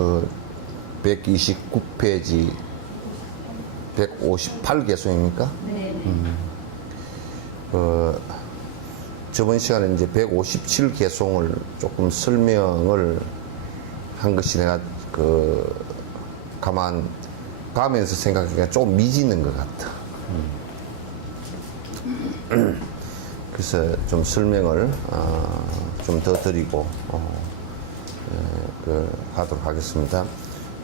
그 129페이지 158개송입니까? 네. 저번 시간에 이제 157개송을 조금 설명을 한 것이 내가 가만 가면서 생각하기가 좀 미지는 것 같아. 그래서 좀 설명을 좀 더 드리고 하도록 하겠습니다.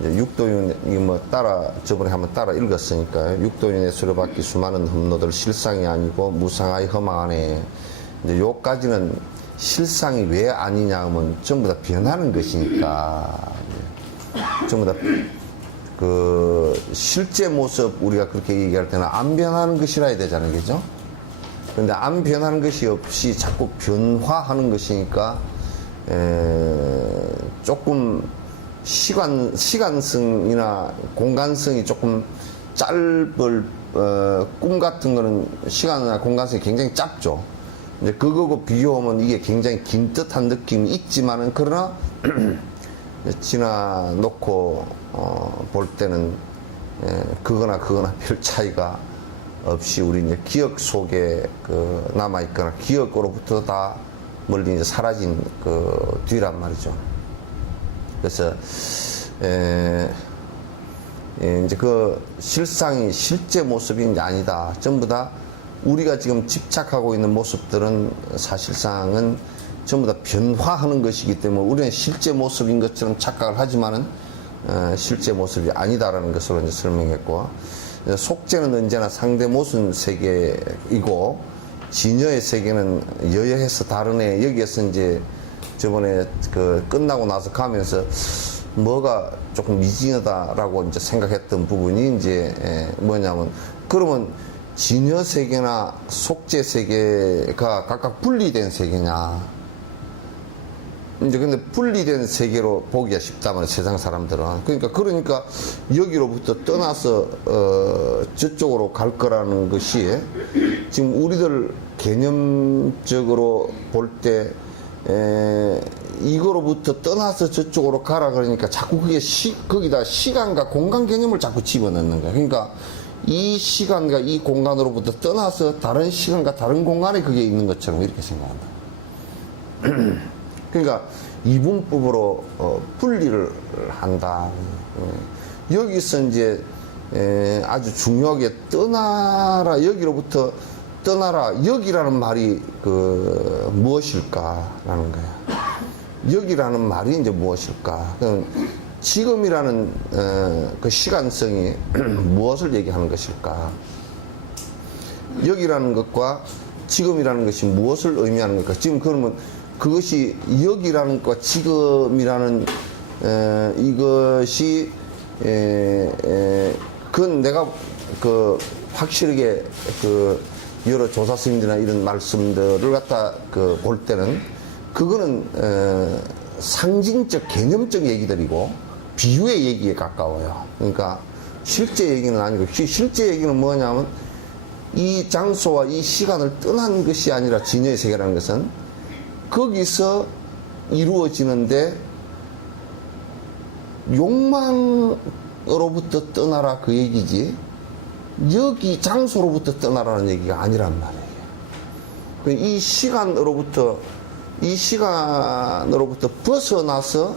육도윤이 저번에 한번 따라 읽었으니까요. 육도윤의 수레바퀴 수많은 험로들 실상이 아니고 무상하여 허망하네. 이제 요까지는 실상이 왜 아니냐 하면 전부 다 변하는 것이니까. 전부 다 실제 모습 우리가 그렇게 얘기할 때는 안 변하는 것이라 해야 되잖아요. 그죠? 근데 안 변하는 것이 없이 자꾸 변화하는 것이니까, 조금 시간성이나 공간성이 조금 짧을, 꿈 같은 거는 시간이나 공간성이 굉장히 짧죠. 이제 그거하고 비교하면 이게 굉장히 긴 듯한 느낌이 있지만은, 그러나, 지나놓고, 볼 때는, 그거나 별 차이가 없이 우리 이제 기억 속에 남아있거나 기억으로부터 다 멀리 이제 사라진 뒤란 말이죠. 그래서, 이제 실상이 실제 모습이 이제 아니다. 전부 다 우리가 지금 집착하고 있는 모습들은 사실상은 전부 다 변화하는 것이기 때문에 우리는 실제 모습인 것처럼 착각을 하지만은, 실제 모습이 아니다라는 것으로 이제 설명했고, 속죄는 언제나 상대 모순 세계이고, 진여의 세계는 여여해서 다르네. 여기에서 이제 저번에 끝나고 나서 가면서 뭐가 조금 미진하다라고 이제 생각했던 부분이 이제 뭐냐면, 그러면 진여 세계나 속죄 세계가 각각 분리된 세계냐. 이제 근데 분리된 세계로 보기가 쉽다면 세상 사람들은 그러니까 여기로부터 떠나서 저쪽으로 갈 거라는 것이 지금 우리들 개념적으로 볼 때 이거로부터 떠나서 저쪽으로 가라 그러니까 자꾸 그게 거기다 시간과 공간 개념을 자꾸 집어넣는 거야. 그러니까 이 시간과 이 공간으로부터 떠나서 다른 시간과 다른 공간에 그게 있는 것처럼 이렇게 생각한다. 그러니까 이분법으로 분리를 한다. 여기서 이제 아주 중요하게 떠나라, 여기로부터 떠나라, 여기라는 말이 무엇일까라는 거야. 여기라는 말이 이제 무엇일까? 지금이라는 그 시간성이 무엇을 얘기하는 것일까? 여기라는 것과 지금이라는 것이 무엇을 의미하는 걸까? 지금 그러면 그것이 여기라는 것과 지금이라는 이것이 그건 내가 확실하게 여러 조사 스님들이나 이런 말씀들을 갖다 볼 때는 그거는 상징적 개념적 얘기들이고 비유의 얘기에 가까워요. 그러니까 실제 얘기는 아니고, 실제 얘기는 뭐냐면 이 장소와 이 시간을 떠난 것이 아니라 진여의 세계라는 것은 거기서 이루어지는데 욕망으로부터 떠나라 그 얘기지, 여기 장소로부터 떠나라는 얘기가 아니란 말이에요. 이 시간으로부터 벗어나서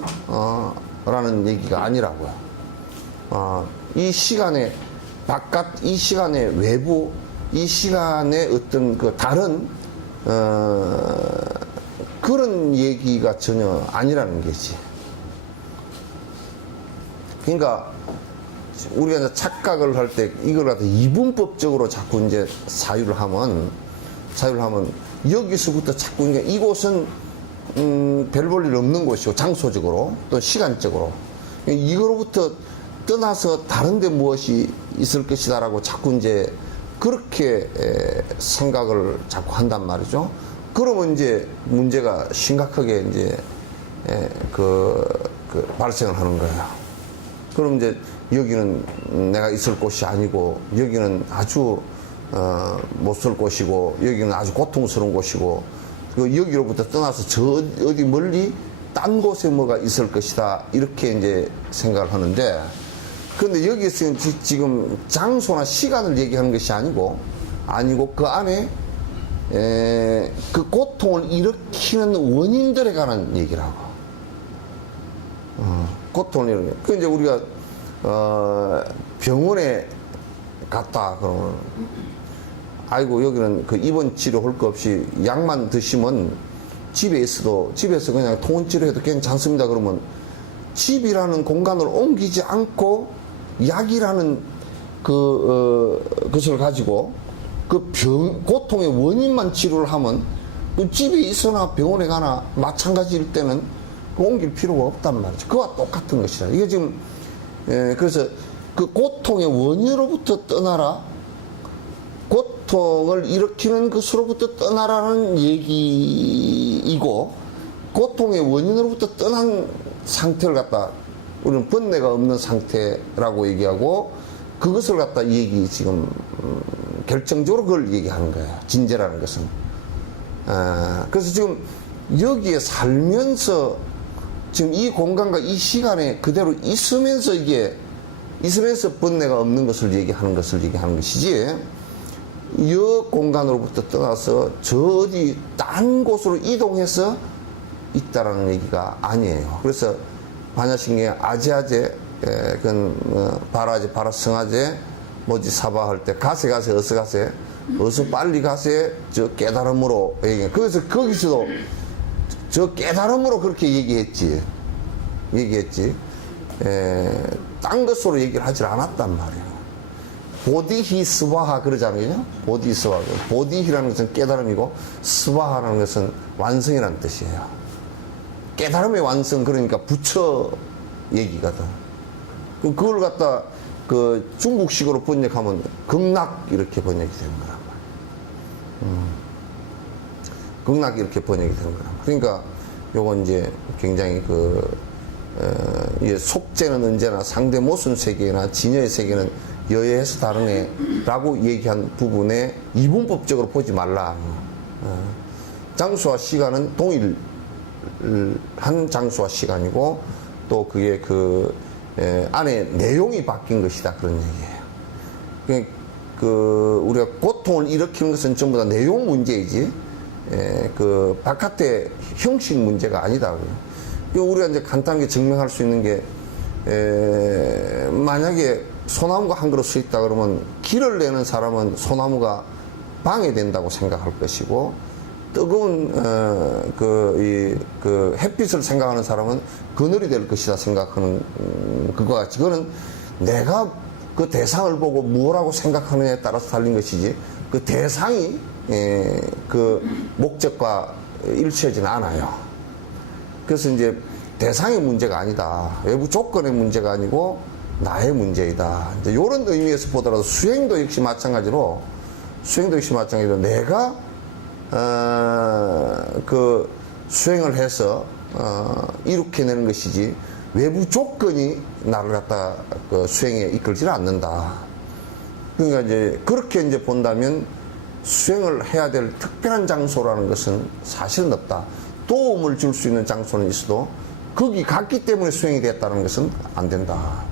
라는 얘기가 아니라고요. 이 시간의 바깥, 이 시간의 외부, 이 시간의 어떤 다른 그런 얘기가 전혀 아니라는 거지. 그러니까 우리가 이제 착각을 할 때 이걸 갖다 이분법적으로 자꾸 이제 사유를 하면 여기서부터 자꾸 이곳은 별 볼 일 없는 곳이고, 장소적으로 또 시간적으로 이거로부터 떠나서 다른데 무엇이 있을 것이다라고 자꾸 이제 그렇게 생각을 자꾸 한단 말이죠. 그러면 이제 문제가 심각하게 이제 발생을 하는 거예요. 그럼 이제 여기는 내가 있을 곳이 아니고, 여기는 아주 못 쓸 곳이고, 여기는 아주 고통스러운 곳이고, 여기로부터 떠나서 저 어디 멀리 딴 곳에 뭐가 있을 것이다. 이렇게 이제 생각을 하는데, 그런데 여기서 지금 장소나 시간을 얘기하는 것이 아니고 그 안에 그 고통을 일으키는 원인들에 관한 얘기를 하고, 고통을 일으키는. 그 이제 우리가 병원에 갔다 그러면, 아이고 여기는 그 입원 치료할 거 없이 약만 드시면 집에서 그냥 통원 치료해도 괜찮습니다. 그러면 집이라는 공간을 옮기지 않고 약이라는 것을 가지고 그 고통의 원인만 치료를 하면 그 집에 있으나 병원에 가나 마찬가지일 때는 옮길 필요가 없단 말이죠. 그와 똑같은 것이라. 이게 지금 그래서 그 고통의 원인으로부터 떠나라, 고통을 일으키는 것으로부터 떠나라는 얘기이고, 고통의 원인으로부터 떠난 상태를 갖다 우리는 번뇌가 없는 상태라고 얘기하고, 그것을 갖다 지금 결정적으로 그걸 얘기하는 거예요. 진제라는 것은. 그래서 지금 여기에 살면서 지금 이 공간과 이 시간에 그대로 있으면서 번뇌가 없는 것을 얘기하는 것이지, 이 공간으로부터 떠나서 저 어디 딴 곳으로 이동해서 있다라는 얘기가 아니에요. 그래서 반야신경에 아제아제, 바라제, 바라성아제, 뭐지 사바할 때 가세 어서 가세, 어서 빨리 가세, 저 깨달음으로 얘기해. 그래서 거기서도 저 깨달음으로 그렇게 얘기했지. 딴 것으로 얘기를 하질 않았단 말이에요. 보디히 스와하 그러잖아요. 보디 스와하. 보디히라는 것은 깨달음이고, 스와하라는 것은 완성이라는 뜻이에요. 깨달음의 완성, 그러니까 부처 얘기거든. 그걸 갖다 그 중국식으로 번역하면 극락 이렇게 번역이 되는 거란 말이에요. 극락 이렇게 번역이 되는 거란 말이에요. 그러니까 요건 이제 굉장히 속죄는 언제나 상대 모순 세계나 진여의 세계는 여예에서 다르네 라고 얘기한 부분에 이분법적으로 보지 말라. 장소와 시간은 동일한 장소와 시간이고, 또 그게 안에 내용이 바뀐 것이다, 그런 얘기예요. 우리가 고통을 일으키는 것은 전부 다 내용 문제이지, 바깥의 형식 문제가 아니다. 우리가 이제 간단하게 증명할 수 있는 게, 만약에 소나무가 한 그루 서 있다 그러면 길을 내는 사람은 소나무가 방해된다고 생각할 것이고, 뜨거운 햇빛을 생각하는 사람은 그늘이 될 것이다 생각하는 그거와 같이, 그거는 내가 그 대상을 보고 뭐라고 생각하느냐에 따라서 달린 것이지, 그 대상이 그 목적과 일치하지는 않아요. 그래서 이제 대상의 문제가 아니다, 외부 조건의 문제가 아니고 나의 문제이다. 이제 이런 의미에서 보더라도 수행도 역시 마찬가지로 내가 수행을 해서 이룩해내는 것이지, 외부 조건이 나를 갖다 수행에 이끌지를 않는다. 그러니까 이제 그렇게 이제 본다면 수행을 해야 될 특별한 장소라는 것은 사실은 없다. 도움을 줄 수 있는 장소는 있어도 거기 갔기 때문에 수행이 됐다는 것은 안 된다.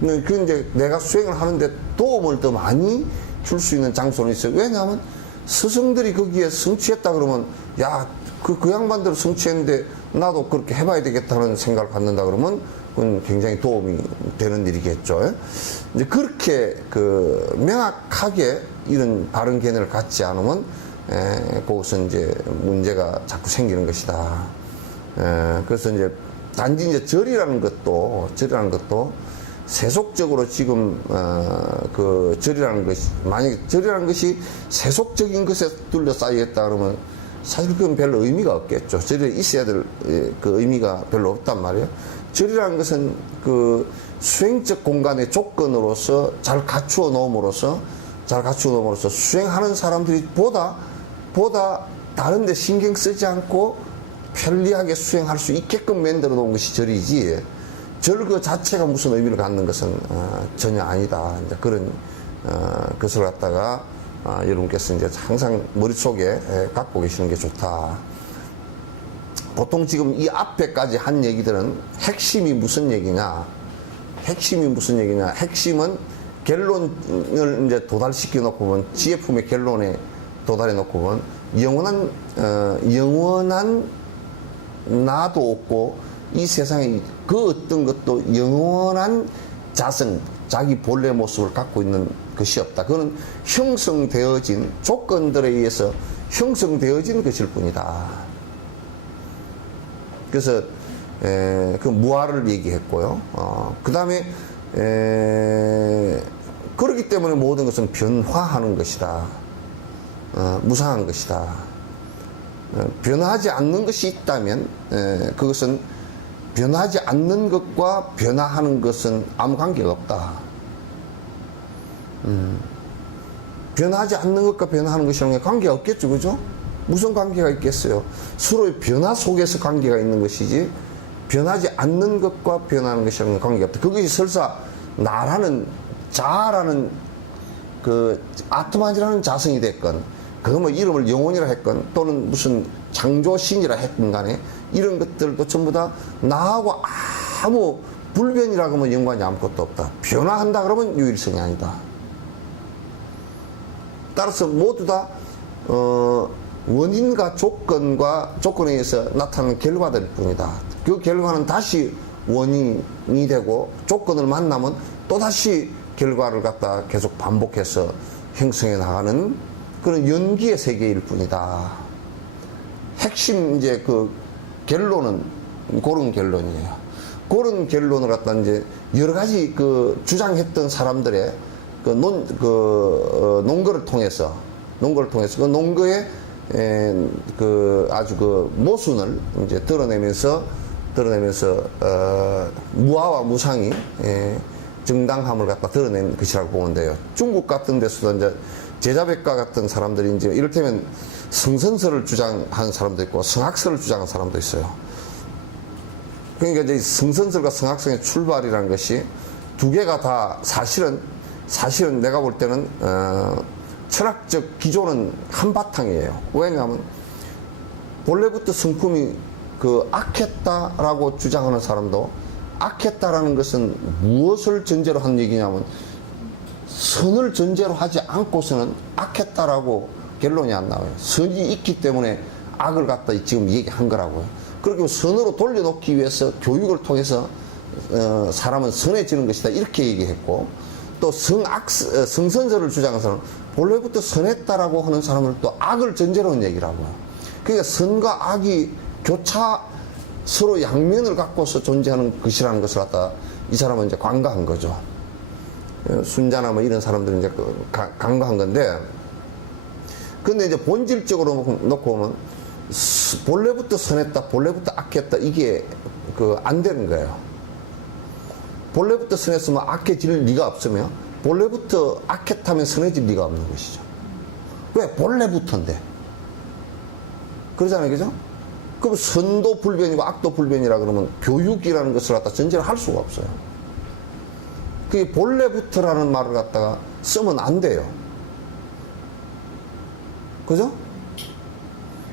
그 이제 내가 수행을 하는데 도움을 더 많이 줄 수 있는 장소는 있어요. 왜냐하면 스승들이 거기에 성취했다 그러면, 야, 그 양반대로 성취했는데 나도 그렇게 해봐야 되겠다는 생각을 갖는다 그러면 그건 굉장히 도움이 되는 일이겠죠. 이제 그렇게 명확하게 이런 바른 개념을 갖지 않으면 거기서 이제 문제가 자꾸 생기는 것이다. 그래서 이제 단지 이제 절이라는 것도 세속적으로 지금 절이라는 것이, 만약에 절이라는 것이 세속적인 것에 둘러싸여있다 그러면 사실 그건 별로 의미가 없겠죠. 절에 있어야 될 그 의미가 별로 없단 말이에요. 절이라는 것은 그 수행적 공간의 조건으로서 잘 갖추어 놓음으로써 수행하는 사람들이 보다 다른 데 신경 쓰지 않고 편리하게 수행할 수 있게끔 만들어 놓은 것이 절이지, 절 그 자체가 무슨 의미를 갖는 것은 전혀 아니다. 이제 그런 것을 갖다가 여러분께서 이제 항상 머릿속에 갖고 계시는 게 좋다. 보통 지금 이 앞에까지 한 얘기들은 핵심이 무슨 얘기냐? 핵심은 결론을 이제 도달시켜 놓고 보면, GF의 결론에 도달해 놓고 보면, 영원한 나도 없고, 이 세상에 그 어떤 것도 영원한 자성, 자기 본래 모습을 갖고 있는 것이 없다. 그거는 형성되어진 조건들에 의해서 형성되어진 것일 뿐이다. 그래서 그 무아를 얘기했고요. 그 다음에 그렇기 때문에 모든 것은 변화하는 것이다. 무상한 것이다. 변하지 않는 것이 있다면 그것은 변하지 않는 것과 변화하는 것은 아무 관계가 없다. 변하지 않는 것과 변화하는 것이랑 관계가 없겠죠, 그죠? 무슨 관계가 있겠어요? 서로의 변화 속에서 관계가 있는 것이지, 변하지 않는 것과 변하는 것이랑 관계가 없다. 그것이 설사 나라는, 자라는 그 아트만이라는 자성이 됐건, 그거 뭐 이름을 영혼이라 했건, 또는 무슨 창조신이라 했건 간에, 이런 것들도 전부 다 나하고 아무 불변이라고 하면 연관이 아무것도 없다. 변화한다 그러면 유일성이 아니다. 따라서 모두 다 원인과 조건에 의해서 나타나는 결과들일 뿐이다. 그 결과는 다시 원인이 되고, 조건을 만나면 또다시 결과를 갖다 계속 반복해서 형성해 나가는 그런 연기의 세계일 뿐이다. 핵심 이제 그 결론은 그런 결론이에요. 그런 결론을 갖다 이제 여러 가지 그 주장했던 사람들의 그 논거를 통해서 그 논거의 그 아주 그 모순을 이제 드러내면서 무아와 무상이 정당함을 갖다 드러낸 것이라고 보면 돼요. 중국 같은 데서도 이제 제자백과 같은 사람들이 이제 이를테면 성선설을 주장한 사람도 있고 성악설을 주장한 사람도 있어요. 그러니까 이제 성선설과 성악설의 출발이라는 것이 두 개가 다 사실은 내가 볼 때는 철학적 기조는 한바탕이에요. 왜냐하면 본래부터 성품이 그 악했다라고 주장하는 사람도, 악했다라는 것은 무엇을 전제로 한 얘기냐면 선을 전제로 하지 않고서는 악했다라고 결론이 안 나와요. 선이 있기 때문에 악을 갖다 지금 얘기한 거라고요. 그렇게 선으로 돌려놓기 위해서 교육을 통해서 사람은 선해지는 것이다, 이렇게 얘기했고, 또 성선설을 주장하는 사람은 본래부터 선했다라고 하는 사람을 또 악을 전제로 한 얘기라고요. 그러니까 선과 악이 교차 서로 양면을 갖고서 존재하는 것이라는 것을 갖다 이 사람은 이제 간과한 거죠. 순자나 뭐 이런 사람들은 이제 간과한 건데, 근데 이제 본질적으로 놓고 보면 본래부터 선했다, 본래부터 악했다, 이게 안 되는 거예요. 본래부터 선했으면 악해질 리가 없으며, 본래부터 악했다면 선해질 리가 없는 것이죠. 왜? 본래부터인데. 그러잖아요, 그죠? 그럼 선도 불변이고 악도 불변이라 그러면 교육이라는 것을 갖다 전제를 할 수가 없어요. 그게 본래부터라는 말을 갖다가 쓰면 안 돼요. 그죠?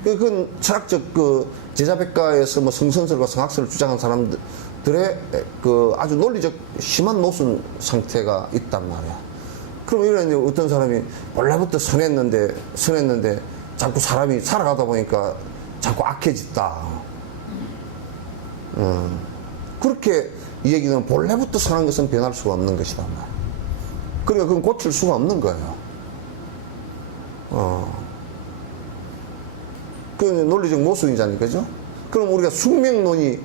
그건 철학적 그 제자백과에서 뭐 성선설과 성악설을 주장한 사람들의 그 아주 논리적 심한 모순 상태가 있단 말이야. 그럼 이런 어떤 사람이 원래부터 선했는데 자꾸 사람이 살아가다 보니까 자꾸 악해졌다. 그렇게 이 얘기는 본래부터 선한 것은 변할 수가 없는 것이란 말이야. 그러니까 그건 고칠 수가 없는 거예요. 그 논리적 모순이잖아요, 그죠? 그럼 우리가 숙명론을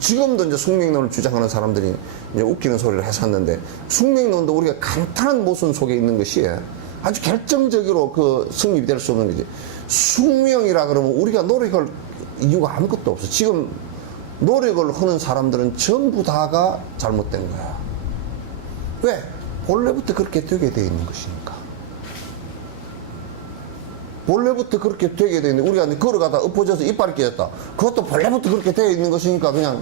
지금도 이제 숙명론을 주장하는 사람들이 이제 웃기는 소리를 했었는데, 숙명론도 우리가 간단한 모순 속에 있는 것이 아주 결정적으로 그 성립이 될 수 없는 거지. 숙명이라 그러면 우리가 노력할 이유가 아무것도 없어. 지금 노력을 하는 사람들은 전부 다가 잘못된 거야. 왜? 본래부터 그렇게 되게 돼 있는 것이니까. 본래부터 그렇게 되게 돼 있는데, 우리가 걸어가다 엎어져서 이빨이 깨졌다. 그것도 본래부터 그렇게 되어 있는 것이니까 그냥,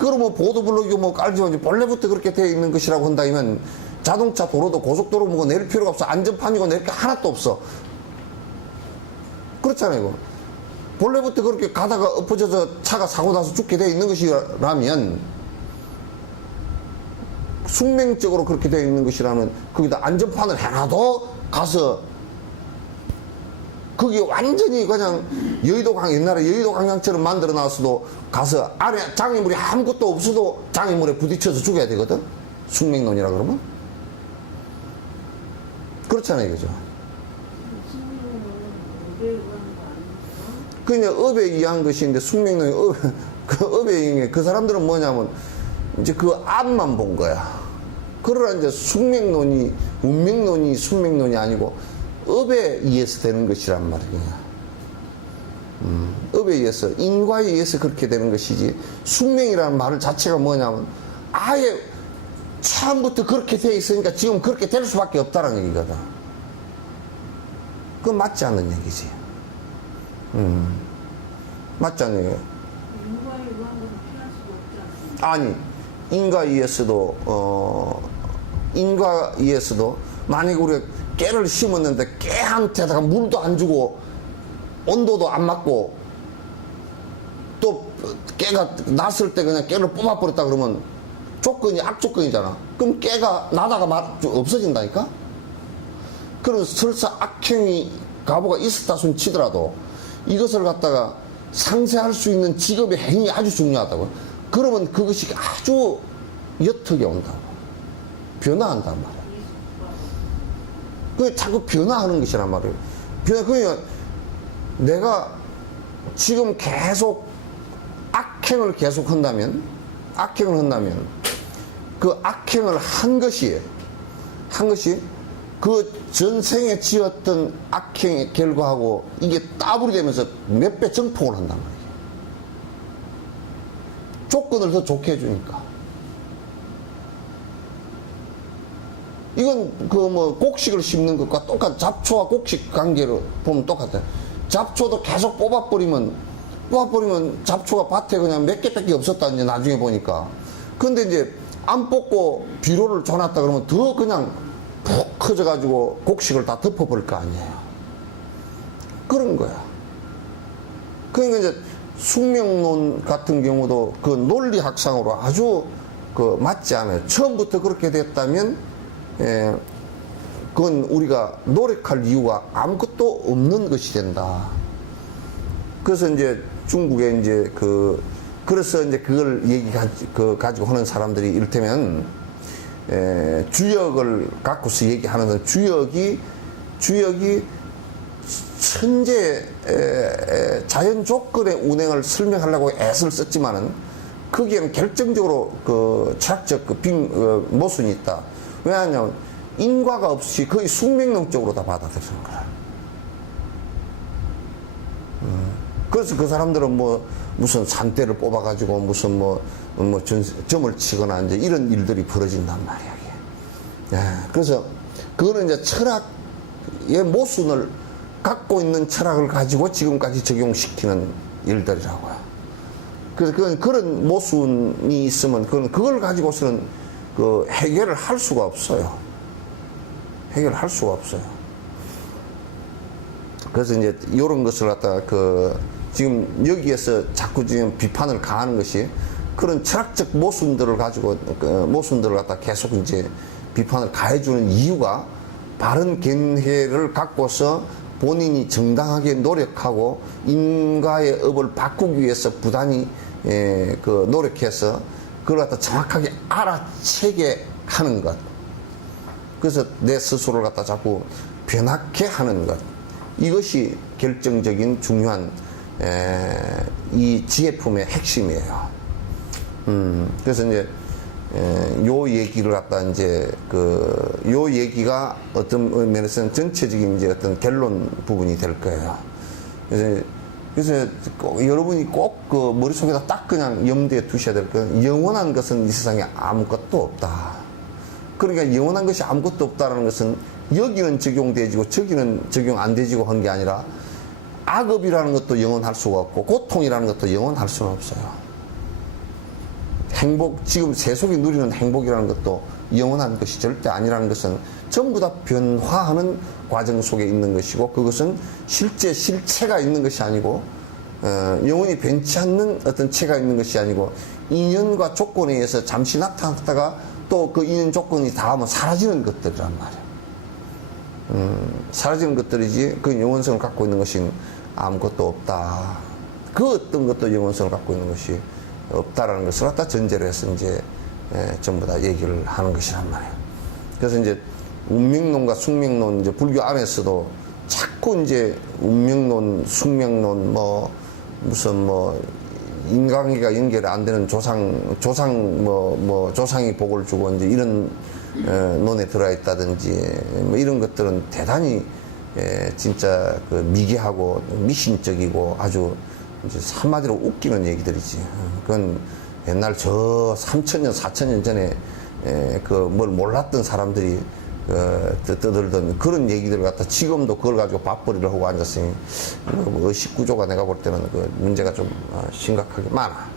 그러면 보도블록이고 뭐 깔지만 본래부터 그렇게 되어 있는 것이라고 한다면 자동차 도로도 고속도로 뭐고 내릴 필요가 없어. 안전판이고 내릴 게 하나도 없어. 그렇잖아요. 이거. 본래부터 그렇게 가다가 엎어져서 차가 사고 나서 죽게 되어 있는 것이라면, 숙명적으로 그렇게 되어 있는 것이라면 거기다 안전판을 해놔도 가서 거기 완전히 그냥 옛날에 여의도 광장처럼 만들어 놨어도 가서 안에 장애물이 아무것도 없어도 장애물에 부딪혀서 죽어야 되거든. 숙명론이라 그러면. 그렇잖아요. 그죠? 그냥 업에 의한 것인데 숙명론이 업에 의한 그 사람들은 뭐냐면 이제 그 앞만 본 거야. 그러나 이제 숙명론이 운명론이 숙명론이 아니고 업에 의해서 되는 것이란 말이야. 업에 의해서 인과에 의해서 그렇게 되는 것이지 숙명이라는 말 자체가 뭐냐면 아예 처음부터 그렇게 돼 있으니까 지금 그렇게 될 수밖에 없다는 얘기거든. 그건 맞지 않는 얘기지. 맞지 않는 얘기야. 인과에 의한 것은 피할 수가 없잖아요. 아니, 인과에 의해서도 만약에 우리가 깨를 심었는데 깨한테다가 물도 안 주고 온도도 안 맞고 또 깨가 났을 때 그냥 깨를 뽑아버렸다 그러면 조건이 악조건이잖아. 그럼 깨가 나다가 없어진다니까? 그럼 설사 악행이 가보가 있었다 손 치더라도 이것을 갖다가 상쇄할 수 있는 직업의 행위 아주 중요하다고. 그러면 그것이 아주 옅하게 온다고. 변화한단 말이야. 그 자꾸 변화하는 것이란 말이에요. 그러니까 내가 지금 계속 악행을 계속 한다면 그 악행을 한 것이 그 전생에 지었던 악행의 결과하고 이게 따블이 되면서 몇 배 증폭을 한단 말이에요. 조건을 더 좋게 해주니까. 이건 그 뭐 곡식을 심는 것과 똑같아. 잡초와 곡식 관계로 보면 똑같아. 잡초도 계속 뽑아버리면 잡초가 밭에 그냥 몇 개밖에 없었다 이제 나중에 보니까. 근데 이제 안 뽑고 비료를 줘놨다 그러면 더 그냥 푹 커져가지고 곡식을 다 덮어버릴 거 아니에요. 그런 거야. 그러니까 이제 숙명론 같은 경우도 그 논리학상으로 아주 그 맞지 않아요. 처음부터 그렇게 됐다면, 그건 우리가 노력할 이유가 아무것도 없는 것이 된다. 그래서 이제 중국에 이제 그래서 이제 그걸 가지고 하는 사람들이 이를테면, 주역을 갖고서 얘기하는 주역이 천재 자연 조건의 운행을 설명하려고 애를 썼지만은 거기에는 결정적으로 그 철학적 모순이 있다. 왜냐하면 인과가 없이 거의 숙명론적으로 다 받아들이는 거야. 그래서 그 사람들은 뭐 무슨 산대를 뽑아가지고 무슨 점을 치거나 이제 이런 일들이 벌어진단 말이야. 그래서 그거는 이제 철학의 모순을 갖고 있는 철학을 가지고 지금까지 적용시키는 일들이라고요. 그래서 그런 모순이 있으면 그걸 가지고서는 그 해결을 할 수가 없어요. 해결할 수가 없어요. 그래서 이제 이런 것을 갖다가 지금 여기에서 자꾸 지금 비판을 가하는 것이 그런 철학적 모순들을 가지고 모순들을 갖다 계속 이제 비판을 가해주는 이유가 바른 견해를 갖고서 본인이 정당하게 노력하고 인과의 업을 바꾸기 위해서 부단히 노력해서 그걸 갖다 정확하게 알아채게 하는 것. 그래서 내 스스로를 갖다 자꾸 변하게 하는 것. 이것이 결정적인 중요한 이 지혜품의 핵심이에요. 그래서 이제 요 얘기를 갖다 이제 요 얘기가 어떤 면에서는 전체적인 이제 어떤 결론 부분이 될 거예요. 그래서 여러분이 꼭 그 머릿속에다 딱 그냥 염두에 두셔야 될 거예요. 영원한 것은 이 세상에 아무것도 없다. 그러니까 영원한 것이 아무것도 없다는 것은 여기는 적용되지고 저기는 적용 안 되지고 한 게 아니라 악업이라는 것도 영원할 수가 없고 고통이라는 것도 영원할 수는 없어요. 행복, 지금 세속이 누리는 행복이라는 것도 영원한 것이 절대 아니라는 것은 전부 다 변화하는 과정 속에 있는 것이고, 그것은 실제 실체가 있는 것이 아니고, 영원히 변치 않는 어떤 체가 있는 것이 아니고, 인연과 조건에 의해서 잠시 나타났다가 또 그 인연 조건이 닿으면 사라지는 것들이란 말이야. 사라지는 것들이지, 그 영원성을 갖고 있는 것이 아무것도 없다. 그 어떤 것도 영원성을 갖고 있는 것이 없다라는 것을 갖다 전제로 해서 이제 전부 다 얘기를 하는 것이란 말이에요. 그래서 이제 운명론과 숙명론, 이제 불교 안에서도 자꾸 이제 운명론, 숙명론, 뭐 무슨 뭐 인간관계가 연결이 안 되는 조상이 복을 주고 이제 이런 논에 들어가 있다든지 뭐 이런 것들은 대단히 진짜 그 미개하고 미신적이고 아주 이제 한마디로 웃기는 얘기들이지. 그건 옛날 저 3,000년, 4,000년 전에 그 뭘 몰랐던 사람들이 떠들던 그런 얘기들을 갖다 지금도 그걸 가지고 밥벌이를 하고 앉았으니 뭐 의식 구조가 내가 볼 때는 그 문제가 좀 심각하게 많아.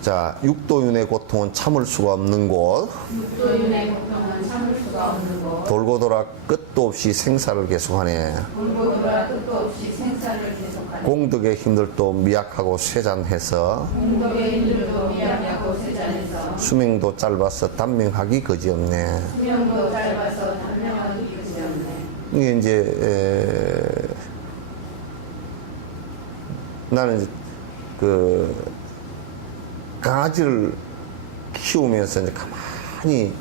자, 육도윤의 고통은 참을 수가 없는 곳. 육도윤의 고통은 참을 수가 없는 곳. 돌고 돌아 끝도 없이 생사를 계속하네. 돌고 돌아 끝도 없이 생사를 계속하네. 공덕의 힘들도 미약하고 쇠잔해서 공덕의 힘들도 미약하고 쇠잔해서 수명도 짧아서 단명하기 그지없네. 수명도 짧아서 단명하기 그지없네. 이게 이제 나는 이제 그 강아지를 키우면서 이제 가만히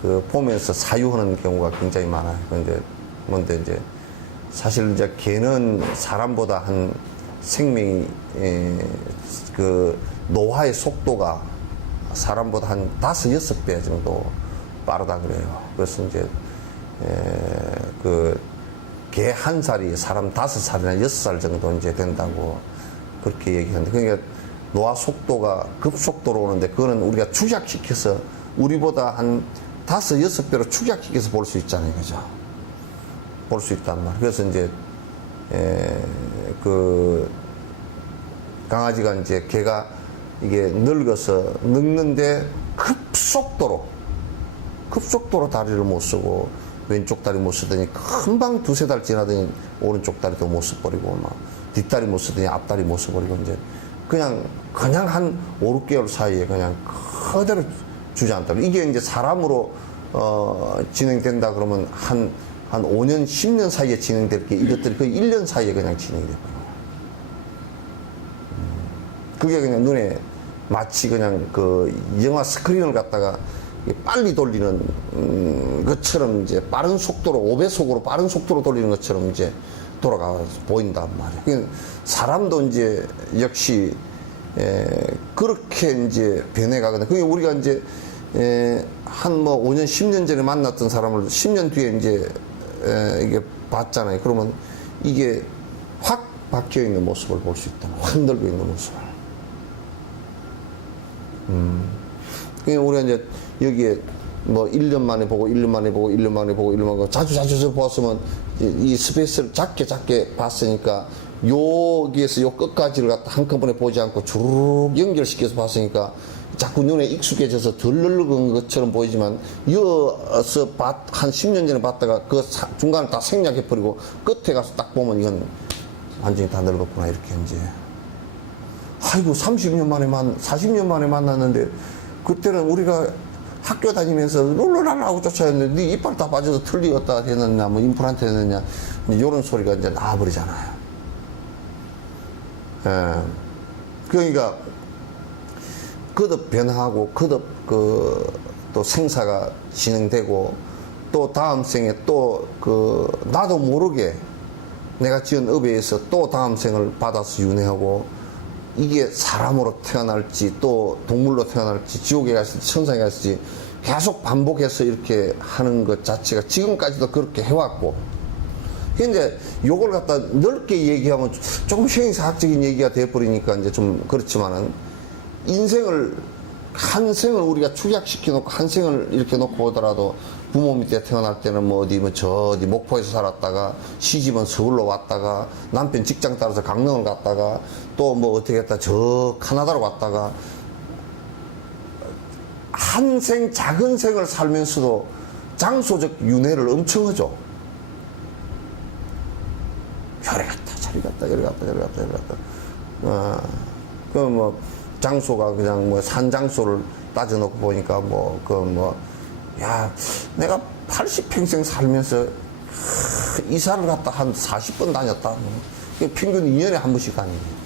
그 보면서 사유하는 경우가 굉장히 많아요. 근데 뭔데 이제 사실 이제 개는 사람보다 한 생명이 그 노화의 속도가 사람보다 한 5, 6배 정도 빠르다 그래요. 그래서 이제 그 개 한 살이 사람 5살이나 6살 정도 이제 된다고 그렇게 얘기하는데, 그러니까 노화 속도가 급속도로 오는데 그거는 우리가 축약시켜서 우리보다 한 5, 6배로 축약시켜서 볼 수 있잖아요. 그죠? 볼 수 있단 말이에요. 그래서 이제 그 강아지가 이제 개가 이게 늙는데 급속도로 다리를 못 쓰고 왼쪽 다리 못 쓰더니 금방 2, 3달 지나더니 오른쪽 다리도 못 써버리고 막 뒷다리 못 쓰더니 앞다리 못 써버리고 이제 그냥 한 5, 6개월 사이에 그냥 그대로 주저앉다. 이게 이제 사람으로 진행된다 그러면 한 5년, 10년 사이에 진행될 게 이것들이 거의 1년 사이에 그냥 진행이 됐거든요. 그게 그냥 눈에 마치 그냥 그 영화 스크린을 갖다가 빨리 돌리는 것처럼 이제 빠른 속도로 5배속으로 빠른 속도로 돌리는 것처럼 이제 돌아가 보인단 말이에요. 그러니까 사람도 이제 역시 그렇게 이제 변해가거든요. 그게 우리가 이제 한 뭐 5년, 10년 전에 만났던 사람을 10년 뒤에 이제 이게 봤잖아요. 그러면 이게 확 바뀌어 있는 모습을 볼 수 있다. 흔들고 있는 모습을. 그러니까 우리가 이제 여기에 뭐 1년 만에 보고 1년 만에 보고 1년 만에 보고 1년 만에 보고 자주 보았으면 이 스페이스를 작게 봤으니까 여기에서 요 끝까지를 갖다 한꺼번에 보지 않고 주르륵 연결시켜서 봤으니까 자꾸 눈에 익숙해져서 덜 늙은 것처럼 보이지만 여기서 한 10년 전에 봤다가 그 중간을 다 생략해버리고 끝에 가서 딱 보면 이건 완전히 다 늙었구나 이렇게 이제 아이고 30년 만에 40년 만에 만났는데 그때는 우리가 학교 다니면서 롤롤랄 하고 쫓아였는데 네 이빨 다 빠져서 틀리었다 되느냐 뭐 임플란트 되느냐 이런 소리가 이제 나와버리잖아요. 예. 그러니까 거듭 변화하고 거듭 또 생사가 진행되고 또 다음 생에 또 나도 모르게 내가 지은 업에 의해서 또 다음 생을 받아서 윤회하고 이게 사람으로 태어날지 또 동물로 태어날지 지옥에 갔을지 천상에 갔을지 계속 반복해서 이렇게 하는 것 자체가 지금까지도 그렇게 해왔고, 근데 요걸 갖다 넓게 얘기하면 조금 형이사학적인 얘기가 돼버리니까 이제 좀 그렇지만은 한 생을 우리가 축약시켜 놓고 한 생을 이렇게 놓고 보더라도 부모 밑에 태어날 때는 뭐 어디 뭐 저 어디 목포에서 살았다가 시집은 서울로 왔다가 남편 직장 따라서 강릉을 갔다가 또 뭐 어떻게 했다 저 카나다로 갔다가 한 생 작은 생을 살면서도 장소적 윤회를 엄청 하죠. 별에 갔다 저리 갔다 여기 갔다 저리 갔다 여기 갔다. 그 뭐 장소가 그냥 뭐 산 장소를 따져놓고 보니까 뭐 그 뭐 야 내가 80평생 살면서 이사를 갔다 한 40번 다녔다. 뭐. 평균 2년에 한 번씩 다니는.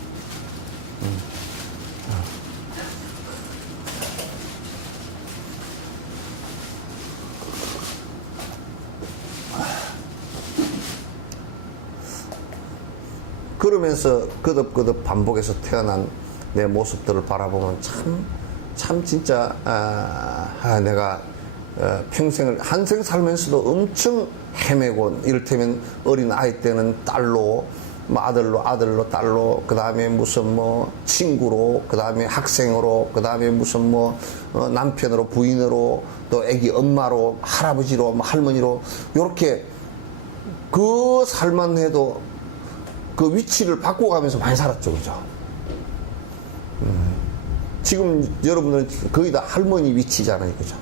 그러면서 거듭거듭 반복해서 태어난 내 모습들을 바라보면 참 진짜 내가 평생을 한생 살면서도 엄청 헤매고 이를테면 어린 아이 때는 딸로 뭐 아들로 딸로 그 다음에 무슨 뭐 친구로 그 다음에 학생으로 그 다음에 무슨 뭐 남편으로 부인으로 또 애기 엄마로 할아버지로 뭐 할머니로 요렇게 그 살만 해도 그 위치를 바꿔가면서 많이 살았죠, 그죠? 지금 여러분들은 거의 다 할머니 위치잖아요, 그죠?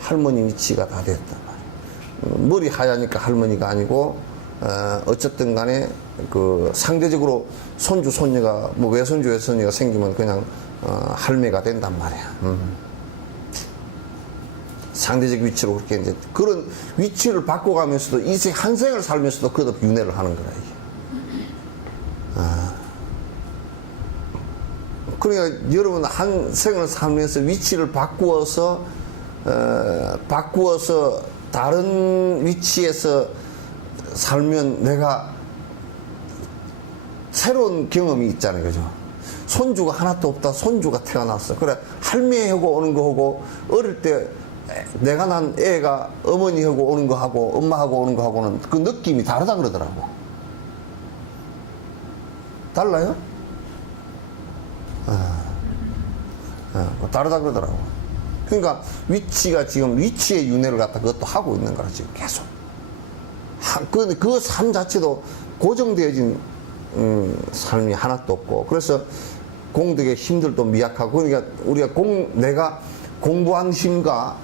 할머니 위치가 다 됐단 말이에요. 머리 하얘니까 할머니가 아니고, 어쨌든 간에 그 상대적으로 손주, 손녀가, 뭐 외손주, 외손녀가 생기면 그냥, 할매가 된단 말이야. 상대적 위치로 그렇게 이제 그런 위치를 바꿔가면서도 인생 한 생을 살면서도 거듭 윤회를 하는 거라, 이게. 그러니까 여러분 한 생을 살면서 위치를 바꾸어서 다른 위치에서 살면 내가 새로운 경험이 있잖아요, 그죠? 손주가 하나도 없다. 손주가 태어났어. 그래 할매하고 오는 거 하고 어릴 때 내가 난 애가 어머니하고 오는 거 하고 엄마하고 오는 거 하고는 그 느낌이 다르다 그러더라고. 달라요? 다르다 그러더라고. 그러니까 위치가 지금 위치의 윤회를 갖다 그것도 하고 있는 거라 지금 계속. 그 삶 자체도 고정되어진 삶이 하나도 없고 그래서 공덕의 힘들도 미약하고 그러니까 우리가 내가 공부한 힘과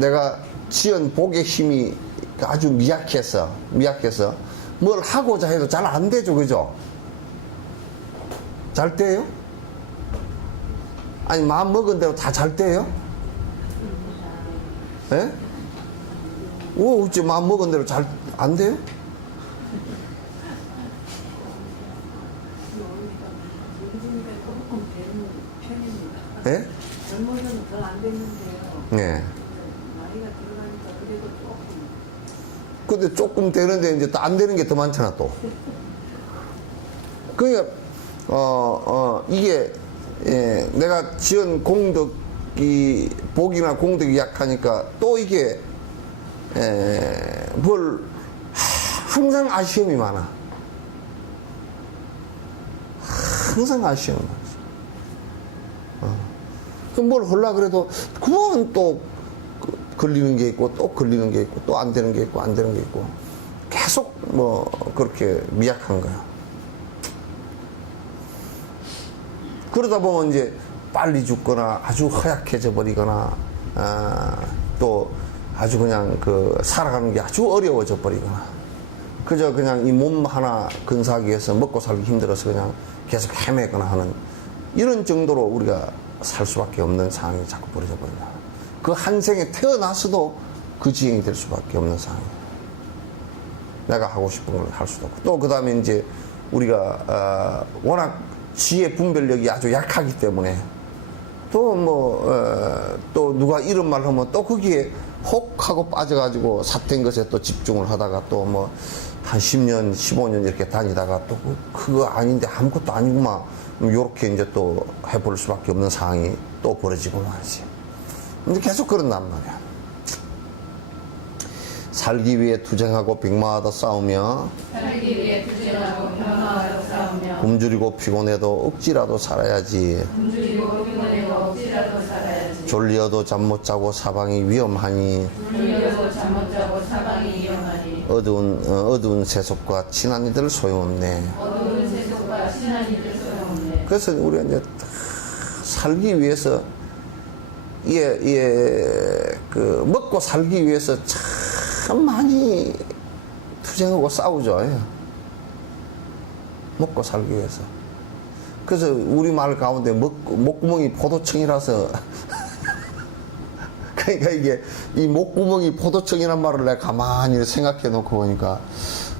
내가 지은 복의 힘이 아주 미약해서 뭘 하고자 해도 잘 안 되죠, 그죠? 잘 돼요? 아니 마음 먹은 대로 다 잘 돼요? 예? 어째 마음 먹은 대로 잘 안 돼요? 예? 젊어서는 덜 안 됐는데요. 예. 나이가 들어가니까 그래도 조금. 근데 조금 되는데 이제 또 안 되는 게 더 많잖아 또. 그러니까 이게 내가 지은 공덕이 복이나 공덕이 약하니까 또 이게 뭘 항상 아쉬움이 많아. 항상 아쉬움이 많아. 뭘 하려고 그래도 그건 또 걸리는 게 있고 또 걸리는 게 있고 또 안 되는 게 있고 안 되는 게 있고 계속 뭐 그렇게 미약한 거야. 그러다 보면 이제 빨리 죽거나 아주 허약해져 버리거나 또 아주 그냥 살아가는 게 아주 어려워져 버리거나 그저 그냥 이 몸 하나 근사하기 위해서 먹고 살기 힘들어서 그냥 계속 헤매거나 하는 이런 정도로 우리가 살 수밖에 없는 상황이 자꾸 벌어져 버린다. 그 한 생에 태어나서도 그 지경이 될 수밖에 없는 상황이에요. 내가 하고 싶은 걸 할 수도 없고 또 그 다음에 이제 우리가 워낙 지혜 분별력이 아주 약하기 때문에 또 누가 이런 말 하면 또 거기에 혹 하고 빠져가지고 삿된 것에 또 집중을 하다가 또 뭐 한 10년, 15년 이렇게 다니다가 또 그거 아닌데 아무것도 아니구만 요렇게 이제 또 해볼 수밖에 없는 상황이 또 벌어지고 말이지. 근데 계속 그런단 말이야. 살기 위해 투쟁하고 백마하다 싸우며 굶주리고 피곤해도 억지라도 살아야지. 졸리어도 잠 못 자고 사방이 위험하니 졸려서 잠 못 자고 사방이 위험하니 어두운 세속과 친한 이들 소용없네. 어두운 세속과 친한 이들 소용없네. 그래서 우리가 이제 살기 위해서 그 먹고 살기 위해서 참 많이 투쟁하고 싸우죠. 예. 먹고 살기 위해서. 그래서 우리 말 가운데 목구멍이 포도청이라서 그러니까 이게 이 목구멍이 포도청이란 말을 내가 가만히 생각해 놓고 보니까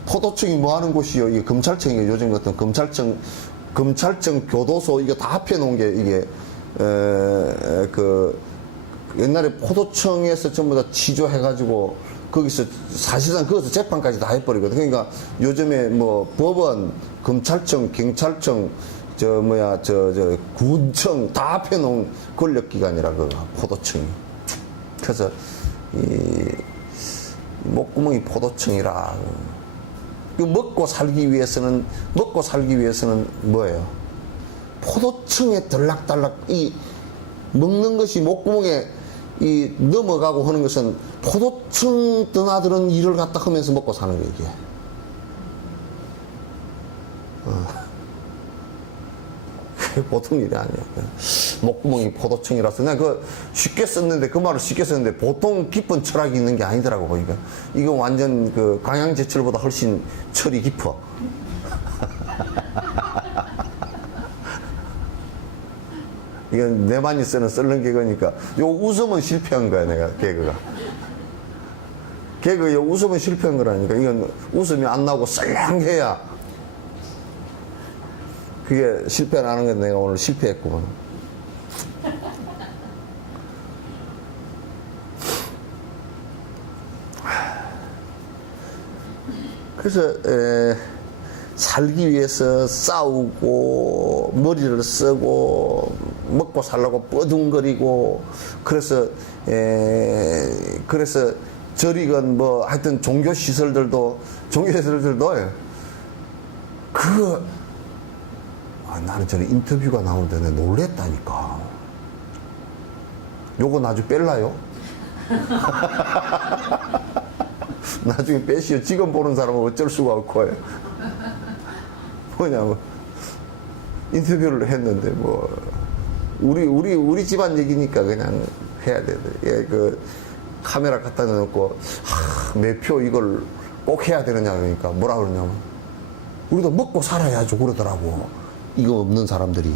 포도청이 뭐 하는 곳이요? 이게 검찰청이에요. 요즘 같은 검찰청 교도소 이거 다 합해 놓은 게 이게 그 옛날에 포도청에서 전부 다 취조해가지고 거기서 사실상 거기서 재판까지 다 해버리거든. 그러니까 요즘에 뭐 법원, 검찰청, 경찰청, 군청 다 합해 놓은 권력기관이라 그 포도청이. 그래서 이 목구멍이 포도청이라. 먹고 살기 위해서는 뭐예요? 포도청에 들락달락 이 먹는 것이 목구멍에 이 넘어가고 하는 것은 포도청 드나드는 일을 갖다 하면서 먹고 사는 거예요, 이게. 보통 일이 아니야. 목구멍이 포도청이라서 내가 쉽게 썼는데 그 말을 쉽게 썼는데 보통 깊은 철학이 있는 게 아니더라고 보니까. 이거 완전 그 강양제철보다 훨씬 철이 깊어. 이건 내만이 쓰는 썰렁 개그니까 요 웃으면 실패한 거야 내가 개그가. 개그 요 웃으면 실패한 거라니까. 이건 웃음이 안 나오고 썰렁해야 그게 실패 안 하는 건 내가 오늘 실패했구만. 그래서 살기 위해서 싸우고 머리를 쓰고 먹고 살려고 뻐둥거리고 그래서 저리건 뭐 하여튼 종교시설들도 그거 나는 전에 인터뷰가 나오는데 내가 놀랬다니까. 요거 나중에 뺄라요? 나중에 빼시오. 지금 보는 사람은 어쩔 수가 없고. 뭐냐면, 인터뷰를 했는데, 뭐, 우리 집안 얘기니까 그냥 해야 돼. 예, 그, 카메라 갖다 놓고, 매표 이걸 꼭 해야 되느냐, 그러니까 뭐라 그러냐면, 우리도 먹고 살아야죠, 그러더라고. 이거 없는 사람들이.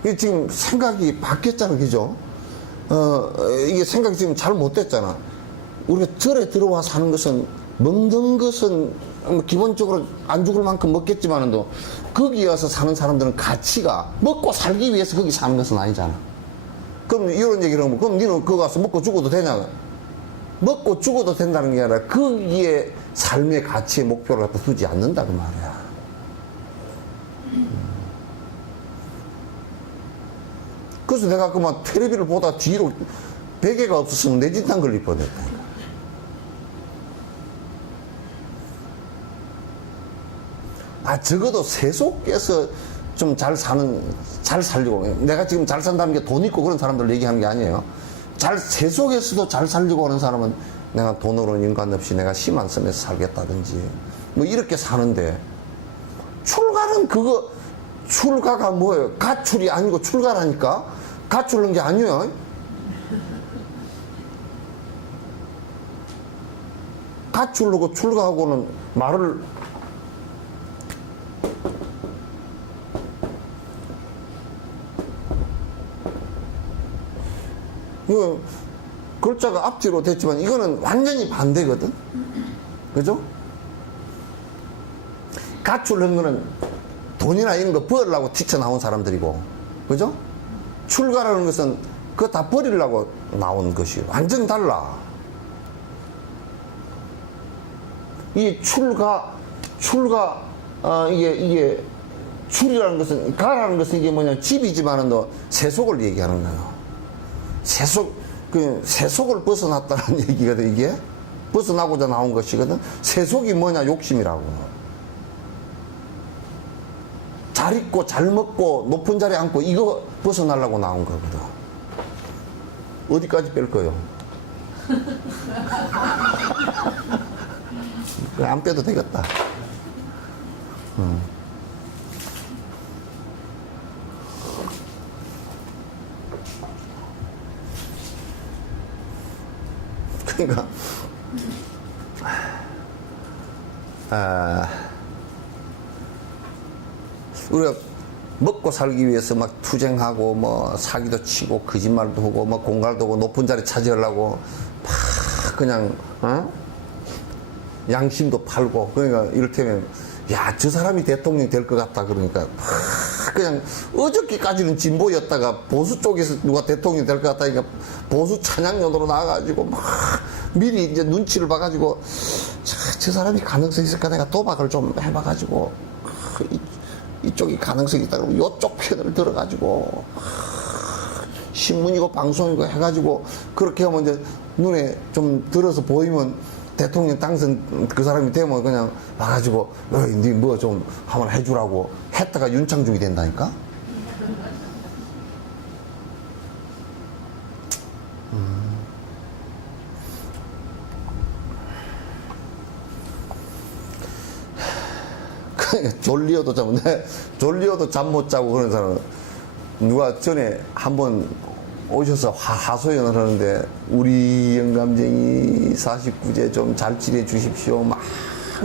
이게 지금 생각이 바뀌었잖아, 그죠? 이게 생각이 지금 잘 못됐잖아. 우리가 절에 들어와 사는 것은, 먹는 것은 뭐 기본적으로 안 죽을 만큼 먹겠지만도, 거기 와서 사는 사람들은 가치가, 먹고 살기 위해서 거기 사는 것은 아니잖아. 그럼 이런 얘기를 하면, 그럼 니는 거기 가서 먹고 죽어도 되냐? 먹고 죽어도 된다는 게 아니라, 거기에 삶의 가치의 목표를 갖다 두지 않는다, 그 말이야. 그래서 내가 그만 텔레비를 보다 뒤로 베개가 없었으면 뇌진탕 걸릴 뻔했다. 적어도 세속에서 좀 잘 살려고. 내가 지금 잘 산다는 게 돈 있고 그런 사람들 얘기하는 게 아니에요. 세속에서도 잘 살려고 하는 사람은 내가 돈으로는 인간 없이 내가 심 안 쓰면서 살겠다든지 뭐 이렇게 사는데, 출가가 뭐예요? 가출이 아니고 출가라니까? 가출은 게 아니에요. 가출하고 출가하고는 말을 이거 글자가 앞뒤로 됐지만 이거는 완전히 반대거든. 그죠? 가출한 거는 돈이나 이런 거 벌으려고 튀쳐나온 사람들이고, 그죠? 출가라는 것은 그거 다 버리려고 나온 것이 완전 달라. 이 이게 출이라는 것은, 가라는 것은 이게 뭐냐, 집이지만은 너 세속을 얘기하는 거예요. 세속을 벗어났다는 얘기거든, 이게. 벗어나고자 나온 것이거든. 세속이 뭐냐, 욕심이라고. 잘 입고 잘 먹고 높은 자리에 앉고 이거 벗어나려고 나온 거거든. 어디까지 뺄 거요? 안 빼도 되겠다. 그러니까 우리가 먹고 살기 위해서 막 투쟁하고 뭐 사기도 치고 거짓말도 하고 뭐 공갈도 하고 높은 자리 차지하려고 막 그냥 양심도 팔고 그러니까 이를테면 야 저 사람이 대통령이 될 것 같다 그러니까 막 그냥 어저께까지는 진보였다가 보수 쪽에서 누가 대통령이 될 것 같다니까 보수 찬양연으로 나와가지고 막 미리 이제 눈치를 봐가지고 저 사람이 가능성이 있을까 내가 도박을 좀 해봐가지고 이쪽이 가능성이 있다 그러면 이쪽 편을 들어가지고 신문이고 방송이고 해가지고 그렇게 하면 이제 눈에 좀 들어서 보이면 대통령 당선 그 사람이 되면 그냥 와가지고 니 뭐 좀 한번 해주라고 했다가 윤창중이 된다니까. 졸리어도 잠 못 자고 그런 사람은 누가 전에 한번 오셔서 하소연을 하는데 우리 영감쟁이 49제 좀 잘 지내 주십시오 막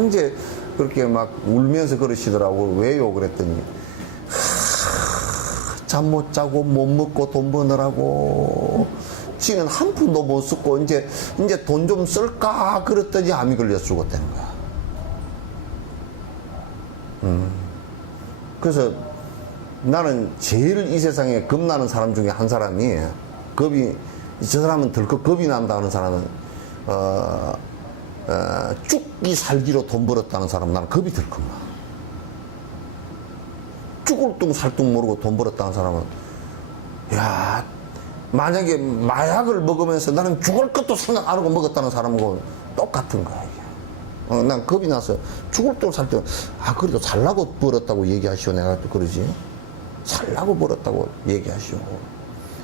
이제 그렇게 막 울면서 그러시더라고. 왜요? 그랬더니 잠 못 자고 못 먹고 돈 버느라고 지는 한 푼도 못 쓰고 이제 돈 좀 쓸까 그랬더니 암이 걸려 죽었다는 거야. 그래서 나는 제일 이 세상에 겁나는 사람 중에 한 사람이 저 사람은 덜컥 겁이 난다 하는 사람은 죽기 살기로 돈 벌었다는 사람은 나는 겁이 덜컥 나. 죽을 둥 살 둥 모르고 돈 벌었다는 사람은 야 만약에 마약을 먹으면서 나는 죽을 것도 생각 안 하고 먹었다는 사람하고 똑같은 거야. 난 겁이 나서 죽을 둥 살 둥 그래도 살라고 벌었다고 얘기하시오. 내가 또 그러지. 살라고 벌었다고 얘기하시오.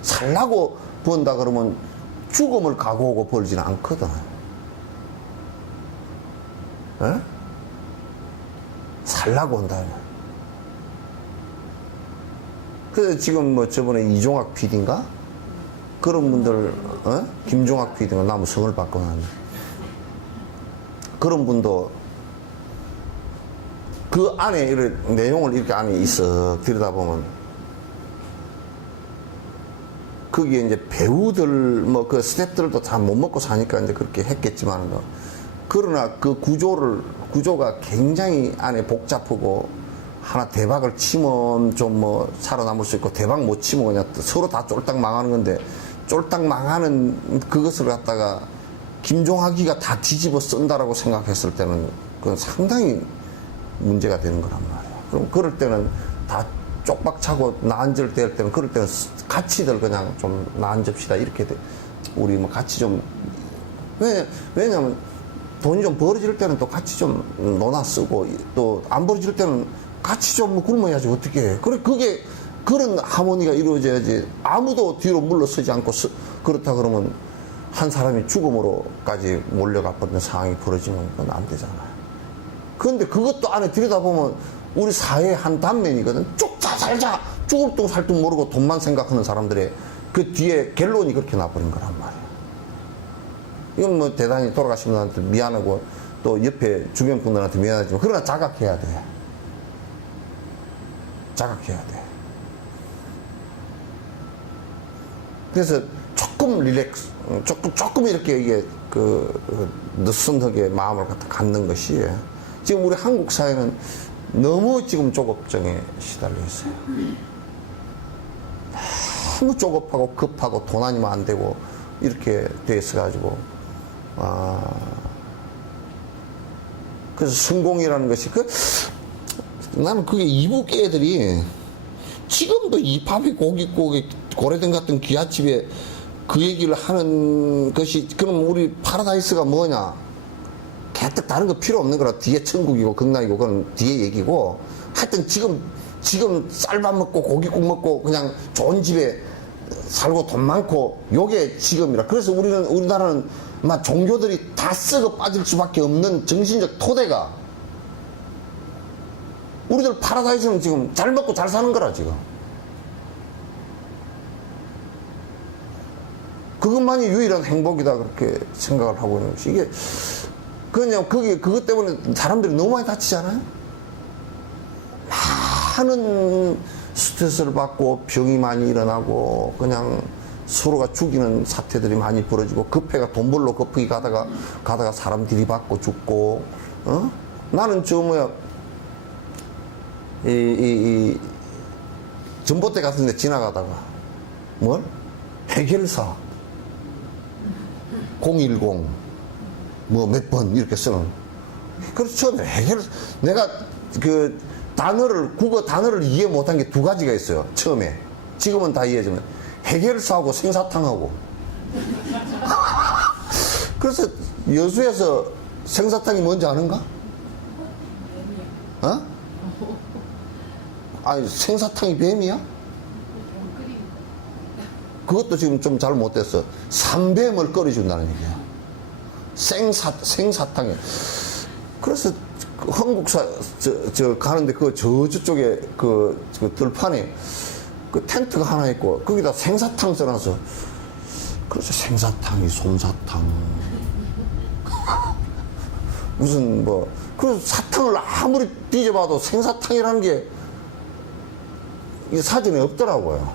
살라고 번다 그러면 죽음을 각오하고 벌지는 않거든. 에? 살라고 한다. 그래서 지금 뭐 저번에 이종학 PD인가? 그런 분들, 김종학 PD인가? 나무 성을 바꿔놨네. 그런 분도 그 안에 내용을 이렇게 안에 있어 들여다보면 거기에 이제 배우들 뭐 그 스태프들도 다 못 먹고 사니까 이제 그렇게 했겠지만 그러나 그 구조가 굉장히 안에 복잡하고 하나 대박을 치면 좀 뭐 살아남을 수 있고 대박 못 치면 그냥 서로 다 쫄딱 망하는 건데 쫄딱 망하는 그것을 갖다가 김종학이가 다 뒤집어 쓴다라고 생각했을 때는 그건 상당히 문제가 되는 거란 말이야. 그럼 그럴 때는 다 쪽박 차고 나앉을 때는 그럴 때는 같이들 그냥 좀 나앉읍시다 이렇게 돼. 우리 뭐 같이 좀 왜냐면 돈이 좀 벌어질 때는 또 같이 좀 논아 쓰고 또 안 벌어질 때는 같이 좀 굶어야지 어떻게 해. 그래 그게 그런 하모니가 이루어져야지. 아무도 뒤로 물러서지 않고 그렇다 그러면 한 사람이 죽음으로까지 몰려가 버리는 상황이 벌어지면 그건 안 되잖아요. 그런데 그것도 안에 들여다보면 우리 사회의 한 단면이거든. 죽자 살자 죽을 둥 살 둥 모르고 돈만 생각하는 사람들의 그 뒤에 결론이 그렇게 나버린 거란 말이야. 이건 뭐 대단히 돌아가신 분한테 미안하고 또 옆에 주변 분들한테 미안하지만 그러나 자각해야 돼. 자각해야 돼. 그래서 조금 릴렉스, 조금 이렇게 이게 느슨하게 마음을 갖는 것이 지금 우리 한국 사회는 너무 지금 조급증에 시달려 있어요. 너무 조급하고 급하고 돈 아니면 안 되고 이렇게 돼 있어가지고 그래서 성공이라는 것이 나는 그게 이북 애들이 지금도 이 밥이 고래등 같은 귀하집에 그 얘기를 하는 것이 그럼 우리 파라다이스가 뭐냐? 개떡 다른 거 필요 없는 거라. 뒤에 천국이고 극락이고 그건 뒤에 얘기고 하여튼 지금 지금 쌀밥 먹고 고깃국 먹고 그냥 좋은 집에 살고 돈 많고 요게 지금이라. 그래서 우리나라는 막 종교들이 다 썩어 빠질 수밖에 없는 정신적 토대가 우리들 파라다이스는 지금 잘 먹고 잘 사는 거라 지금. 그것만이 유일한 행복이다 그렇게 생각을 하고 있는 것이 이게 그냥 그것 때문에 사람들이 너무 많이 다치잖아요. 많은 스트레스를 받고 병이 많이 일어나고 그냥 서로가 죽이는 사태들이 많이 벌어지고 급해가 돈 벌러 급하게 가다가 사람 들이받고 죽고 나는 전봇대 같은 데 지나가다가 뭘? 해결사 010 뭐 몇 번 이렇게 쓰는. 그래서 처음에 내가 국어 단어를 이해 못한 게 두 가지가 있어요. 처음에. 지금은 다 이해하지만 해결사하고 생사탕하고. 그래서 여수에서 생사탕이 뭔지 아는가? 어? 아니 생사탕이 뱀이야? 그것도 지금 좀 잘 못됐어. 삼뱀을 끓여준다는 얘기야. 생사탕에. 그래서 한국사 가는데 저쪽에 그 들판에 그 텐트가 하나 있고 거기다 생사탕 써놔서 그래서 생사탕이 솜사탕 무슨 그 사탕을 아무리 뒤져봐도 생사탕이라는 게 이 사전에 없더라고요.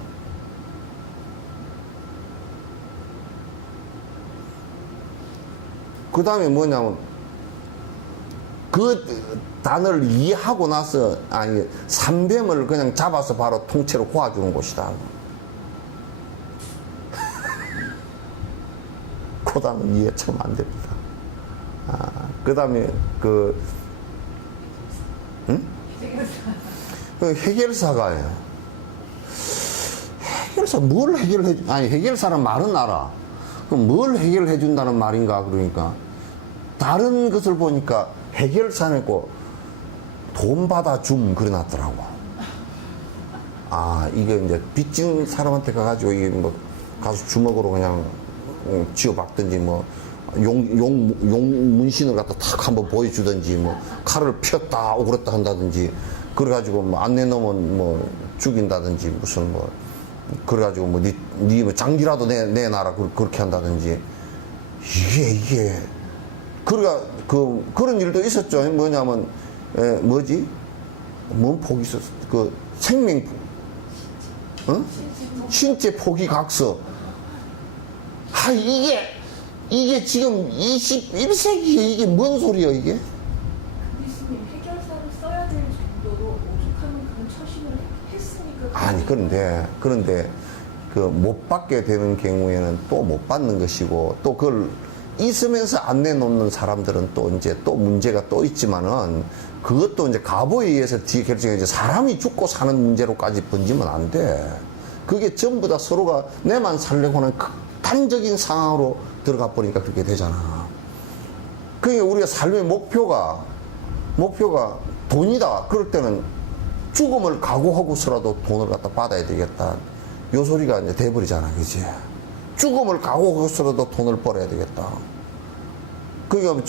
그 다음에 뭐냐면 그 단어를 이해하고 나서 삼뱀을 그냥 잡아서 바로 통째로 구워주는 곳이다. 그 단어 이해 참 안 됩니다. 그 다음에 해결사가요. 해결사 뭘 해결해? 해결사란 말은 알아. 그럼 뭘 해결해 준다는 말인가? 그러니까 다른 것을 보니까 해결사는고 돈 받아 줌 그래놨더라고. 이게 이제 빚진 사람한테 가가지고 이게 가서 주먹으로 그냥 쥐어박든지 용 문신을 갖다 탁 한번 보여주든지 칼을 폈다 오그랬다 한다든지 그래가지고 안 내놓으면 죽인다든지 무슨 그래가지고 니 장기라도 내놔라 그렇게 한다든지 이게 그러니까 그런 일도 있었죠. 뭐냐면 뭔 폭이 있었어? 생명 신체 포기 각서. 이게 지금 21세기에 이게 뭔 소리야 이게? 교수님 해결사를 써야 될 정도로 오죽하면 그런 처신을 했으니까. 그런데 못 받게 되는 경우에는 또 못 받는 것이고 또 그걸 있으면서 안 내놓는 사람들은 또 이제 또 문제가 또 있지만은 그것도 이제 가보에 의해서 뒤에 결정해 이제 사람이 죽고 사는 문제로까지 번지면 안 돼. 그게 전부 다 서로가 내만 살려고 하는 극단적인 상황으로 들어가 버리니까 그렇게 되잖아. 그러니까 우리가 삶의 목표가 돈이다. 그럴 때는 죽음을 각오하고서라도 돈을 갖다 받아야 되겠다. 요 소리가 이제 돼버리잖아. 그지? 죽음을 각오하고서라도 돈을 벌어야 되겠다. 그러니까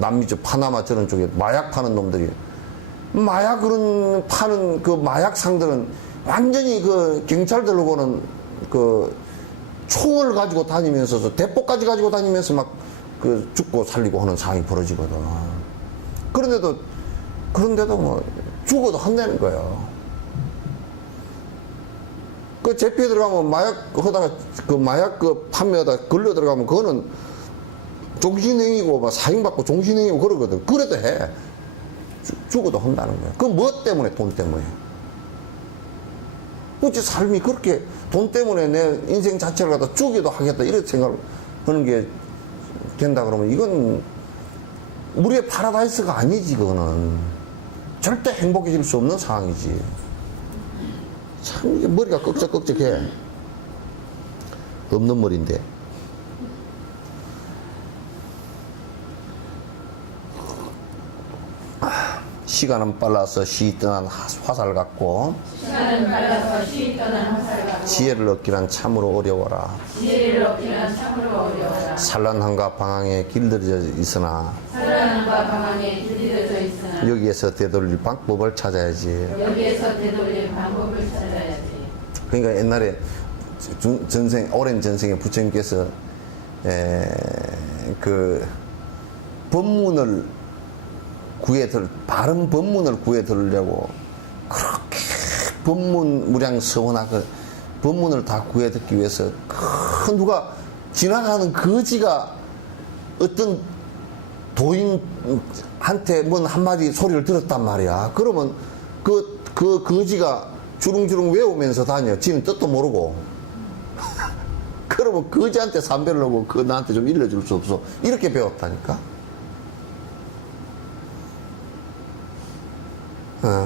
남미 쪽 파나마 저런 쪽에 마약 파는 놈들이 파는 그 마약상들은 완전히 경찰들로고는 총을 가지고 다니면서 대포까지 가지고 다니면서 막 죽고 살리고 하는 상황이 벌어지거든. 그런데도 죽어도 혼내는 거예요. 재피에 들어가면 마약 판매하다 걸려 들어가면 그거는 종신행위고 사형받고 종신행위고 그러거든. 그래도 해. 죽어도 한다는 거야. 그건 뭐 때문에? 돈 때문에. 어찌 삶이 그렇게 돈 때문에 내 인생 자체를 갖다 죽여도 하겠다 이렇게 생각을 하는 게 된다 그러면 이건 우리의 파라다이스가 아니지. 그거는 절대 행복해질 수 없는 상황이지. 참 이게 머리가 꺽적꺽적해. 없는 머리인데. 시간은 빨라서 시 떠난 화살 같고 시간은 빨라서 시 떠난 화살 같고 지혜를 얻기란 참으로 어려워라. 지혜를 얻기란 참으로 어려워라. 산란함과 방황에 길들여져 있으나 산란함과 방황에 길들여져 있으나 여기에서 되돌릴 방법을 찾아야지. 여기에서 되돌릴 방법을 찾아야지. 그러니까 옛날에 오랜 전생에 부처님께서 그 법문을 바른 법문을 구해 들으려고 그렇게 법문 무량 서원하고 법문을 다 구해 듣기 위해서 누가 지나가는 거지가 어떤 도인한테 뭔 한마디 소리를 들었단 말이야. 그러면 그 거지가 주릉주릉 외우면서 다녀. 지는 뜻도 모르고. 그러면 거지한테 삼배를 하고 그 나한테 좀 일러줄 수 없어. 이렇게 배웠다니까.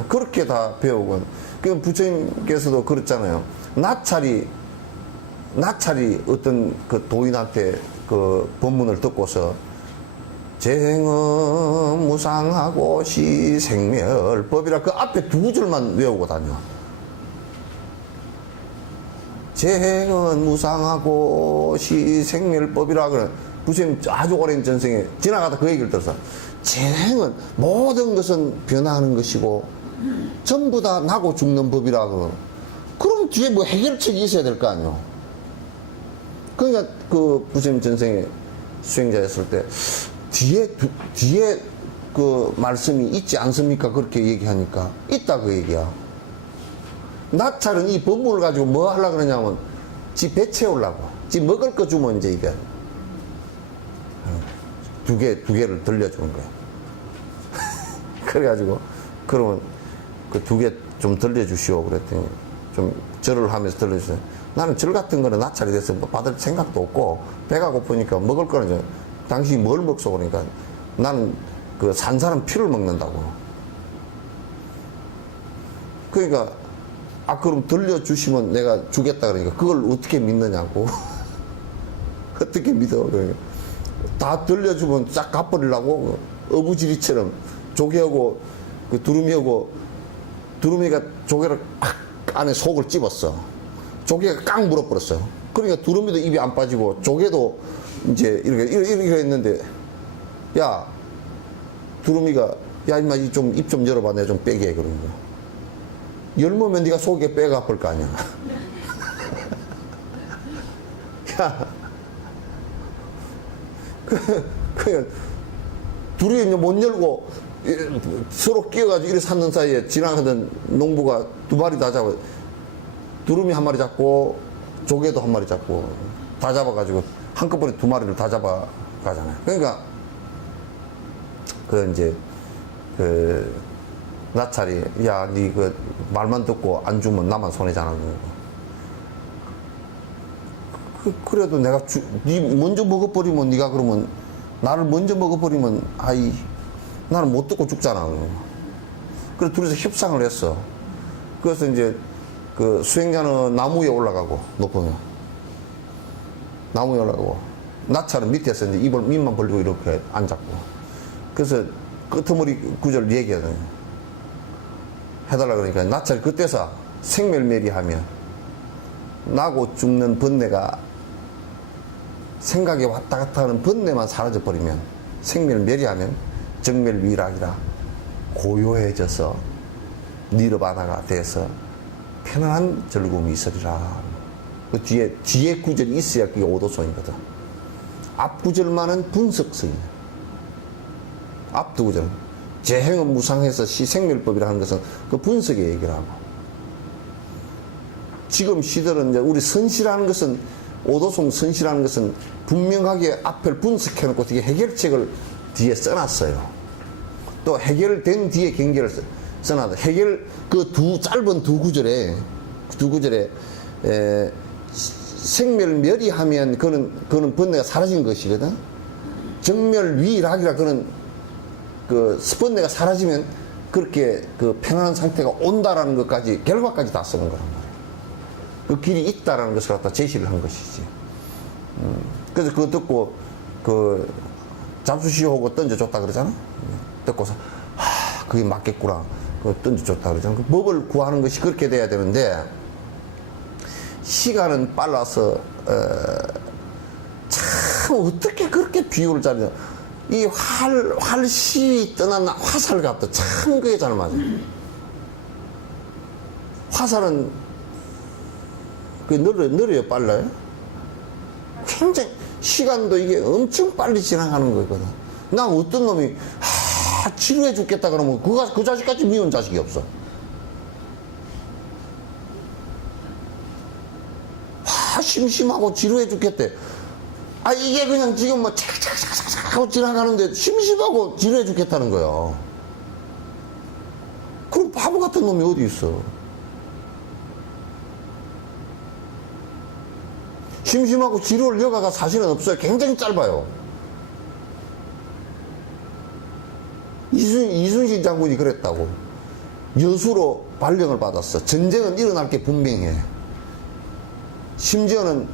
그렇게 다 배우고. 그 부처님께서도 그랬잖아요. 나찰이 어떤 그 도인한테 그 법문을 듣고서 재행은 무상하고 시생멸법이라 그 앞에 두 구절만 외우고 다녀. 재행은 무상하고 시생멸법이라 그래. 부처님 아주 오랜 전생에 지나가다 그 얘기를 들어서 재행은 모든 것은 변화하는 것이고 전부 다 나고 죽는 법이라 그러. 그럼 뒤에 뭐 해결책이 있어야 될 거 아니요. 그러니까 그 부처님 전생에 수행자였을 때 뒤에 그 말씀이 있지 않습니까? 그렇게 얘기하니까 있다 그 얘기야. 나찰은 이 법문을 가지고 뭐 하려고 그러냐면 지 배 채우려고. 지 먹을 거 주면 이제 이게 두 개를 들려주는 거야. 그래가지고 그러면 그 두 개 좀 들려주시오 그랬더니 좀 절을 하면서 들려주세요. 나는 절 같은 거는 나찰이 돼서 뭐 받을 생각도 없고 배가 고프니까 먹을 거는 이제 당신이 뭘 먹소 그러니까 나는 그 산 사람 피를 먹는다고. 그러니까 그럼 들려주시면 내가 주겠다 그러니까 그걸 어떻게 믿느냐고. 어떻게 믿어. 그러니까 다 들려주면 싹 갚아버리려고 어부지리처럼 조개하고 그 두루미가 조개를 팍 안에 속을 찝었어. 조개가 깡 물어버렸어요. 그러니까 두루미도 입이 안 빠지고 조개도 이제 이렇게 했는데 야 두루미가 야 임마 입 좀 열어봐 내가 좀 빼게 해 그러는 거야. 열면 네가 속에 빼가 아플 거 아니야. 야 그냥 둘이 이제 못 열고 서로 끼어가지고 이렇게 샀는 사이에 지나가던 농부가 두 마리 다 잡아 두루미 한 마리 잡고 조개도 한 마리 잡고 다 잡아가지고 한꺼번에 두 마리를 다 잡아가잖아요. 그러니까 그 이제 그 나찰이 야 니 그 말만 듣고 안 주면 나만 손해잖아. 그래도 내가 니 먼저 먹어버리면 니가 그러면 나를 먼저 먹어버리면 나는 못 듣고 죽잖아. 그래서 둘이서 협상을 했어. 그래서 이제 그 수행자는 나무 위에 올라가고 높으면 나무 위에 올라가고 나찰은 밑에서 이제 입만 벌리고 이렇게 앉았고. 그래서 끄트머리 구절 얘기하잖아요. 해달라 그러니까 나찰이 그때서 생멸멸이하면 나고 죽는 번뇌가 생각에 왔다 갔다 하는 번뇌만 사라져버리면 생멸멸이하면 정멸위락이라 고요해져서 니르바나가 돼서 편안한 즐거움이 있으리라. 그 뒤에 구절이 있어야 그게 오도송이거든. 앞 구절만은 분석성이야. 앞 두 구절은 재행은 무상해서 시생멸법이라 하는 것은 그 분석의 얘기를 하고, 지금 시들은 이제 우리 선시라는 것은 오도송 선시라는 것은 분명하게 앞을 분석해놓고 뒤에 해결책을 뒤에 써놨어요. 또 해결된 뒤에 경계를 써놨어. 그 짧은 두 구절에 생멸멸이하면 그는 번뇌가 사라진 것이거든. 정멸위락이라 그는 그 번뇌가 사라지면 그렇게 그 편안한 상태가 온다라는 것까지 결과까지 다 쓰는 거란 말이에요. 그 길이 있다라는 것을 갖다 제시를 한 것이지. 그래서 그거 듣고 그 잡수시오 하고 던져줬다 그러잖아. 듣고서 그게 맞겠구나. 그 던져줬다 그러잖아. 그 법을 구하는 것이 그렇게 돼야 되는데, 시간은 빨라서, 참, 어떻게 그렇게 비유를 잘해. 이 활시 떠난 화살 같다. 참, 그게 잘 맞아. 화살은, 그게 느려요, 빨라요? 굉장히, 시간도 이게 엄청 빨리 지나가는 거거든. 난 어떤 놈이, 지루해 죽겠다 그러면 그 자식같이 미운 자식이 없어. 심심하고 지루해 죽겠대. 이게 그냥 지금 뭐 착착착착 하고 지나가는데 심심하고 지루해 죽겠다는 거야. 그럼 바보 같은 놈이 어디 있어? 심심하고 지루할 여가가 사실은 없어요. 굉장히 짧아요. 이순신 장군이 그랬다고. 여수로 발령을 받았어. 전쟁은 일어날 게 분명해. 심지어는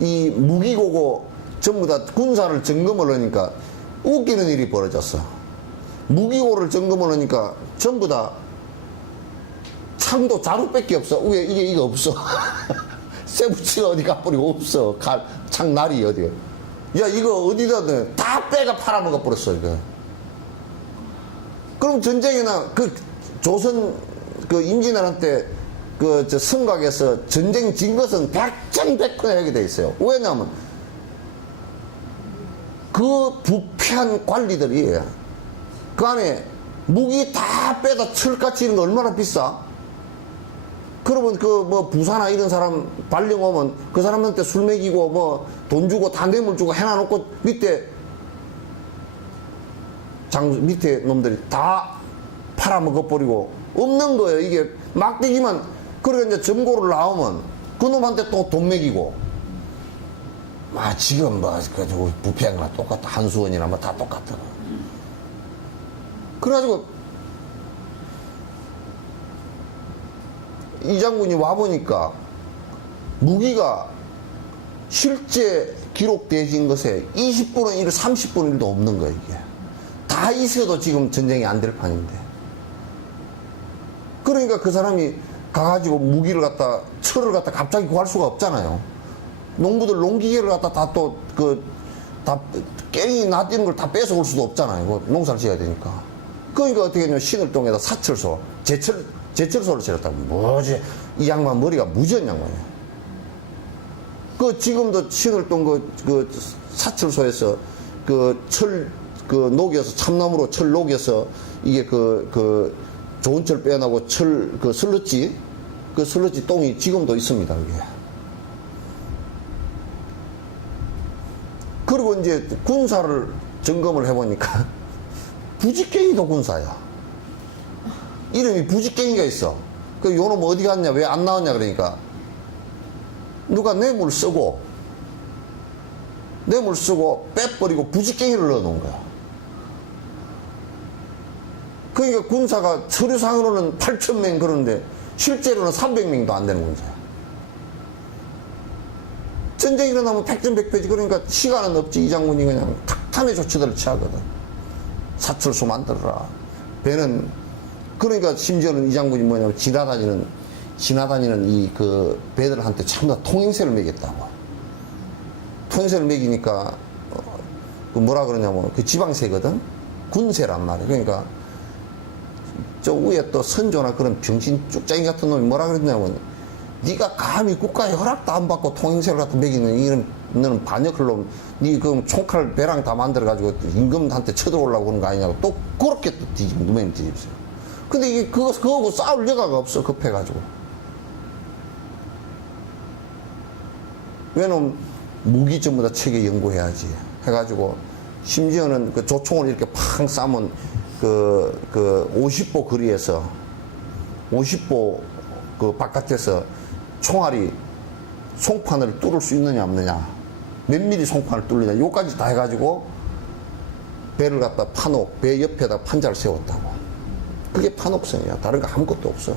이 무기고고 전부 다 군사를 점검을 하니까 웃기는 일이 벌어졌어. 무기고를 점검을 하니까 전부 다 창도 자루밖에 없어. 왜 이게 없어. 쇠붙이가 어디 가버리고 없어. 창날이 어디가. 야, 이거 어디다든 다 빼가 팔아먹어 버렸어, 이거. 그럼 전쟁이나 조선 임진왜란 때 성곽에서 전쟁 진 것은 백전백패 하게 돼 있어요. 왜냐하면 그 부패한 관리들이 그 안에 무기 다 빼다 철같이 이런 거 얼마나 비싸? 그러면 부사나 이런 사람 발령 오면 그 사람한테 술 먹이고 돈 주고 다 뇌물 주고 해놔놓고 밑에 놈들이 다 팔아먹어버리고 없는 거예요. 이게 막대기만. 그러니까 이제 점고를 나오면 그 놈한테 또 돈 먹이고. 지금 부패한 거랑 똑같아. 한수원이나 다 똑같아. 그래가지고 이 장군이 와보니까 무기가 실제 기록되어진 것에 20분의 1, 30분의 1도 없는 거예요, 이게. 다 있어도 지금 전쟁이 안 될 판인데. 그러니까 그 사람이 가가지고 무기를 철을 갑자기 구할 수가 없잖아요. 농부들 농기계를 다 깽이 놔뛰는 걸 다 뺏어올 수도 없잖아요. 농사를 지어야 되니까. 그러니까 어떻게 했냐면 신을동에다 사철소, 제철소를 지었다고. 뭐지? 이 양반 머리가 무지한 양반이에요. 지금도 신을동 사철소에서 녹여서, 참나무로 철 녹여서 이게 좋은 철 빼어나고 슬러지 똥이 지금도 있습니다, 그게. 그리고 이제 군사를 점검을 해보니까 부지깽이도 군사야. 이름이 부지깽이가 있어. 요놈 어디 갔냐, 왜 안 나왔냐 그러니까 누가 뇌물 쓰고 빼버리고 부지깽이를 넣어놓은 거야. 그러니까 군사가 서류상으로는 8,000명 그러는데 실제로는 300명도 안 되는 군사야. 전쟁이 일어나면 백전백패지. 그러니까 시간은 없지. 이 장군이 그냥 탁탄의 조치들을 취하거든. 사철소 만들어라. 배는, 그러니까 심지어는 이 장군이 뭐냐면 지나다니는 배들한테 참다 통행세를 매겼다고. 통행세를 매기니까 뭐라 그러냐면 지방세거든. 군세란 말이야. 그러니까 저 위에 또 선조나 그런 병신 쭉장이 같은 놈이 뭐라 그랬냐면, 네가 감히 국가의 허락도 안 받고 통행세를 갖다 매기는 너는 반역할 놈, 네 그럼 총칼 배랑 다 만들어가지고 임금한테 쳐들어오려고 그런 거 아니냐고 또 그렇게 또 누명을 뒤집어요. 근데 이게 그거하고 싸울 여가가 없어. 급해가지고. 왜냐면 무기 전부 다 체계 연구해야지 해가지고, 심지어는 조총을 이렇게 팡 싸면 50보 거리에서 50보 바깥에서 총알이 송판을 뚫을 수 있느냐 없느냐, 몇 미리 송판을 뚫느냐, 요까지 다 해가지고 배를 갖다 배 옆에다 판자를 세웠다고. 그게 판옥선이야. 다른 거 아무것도 없어.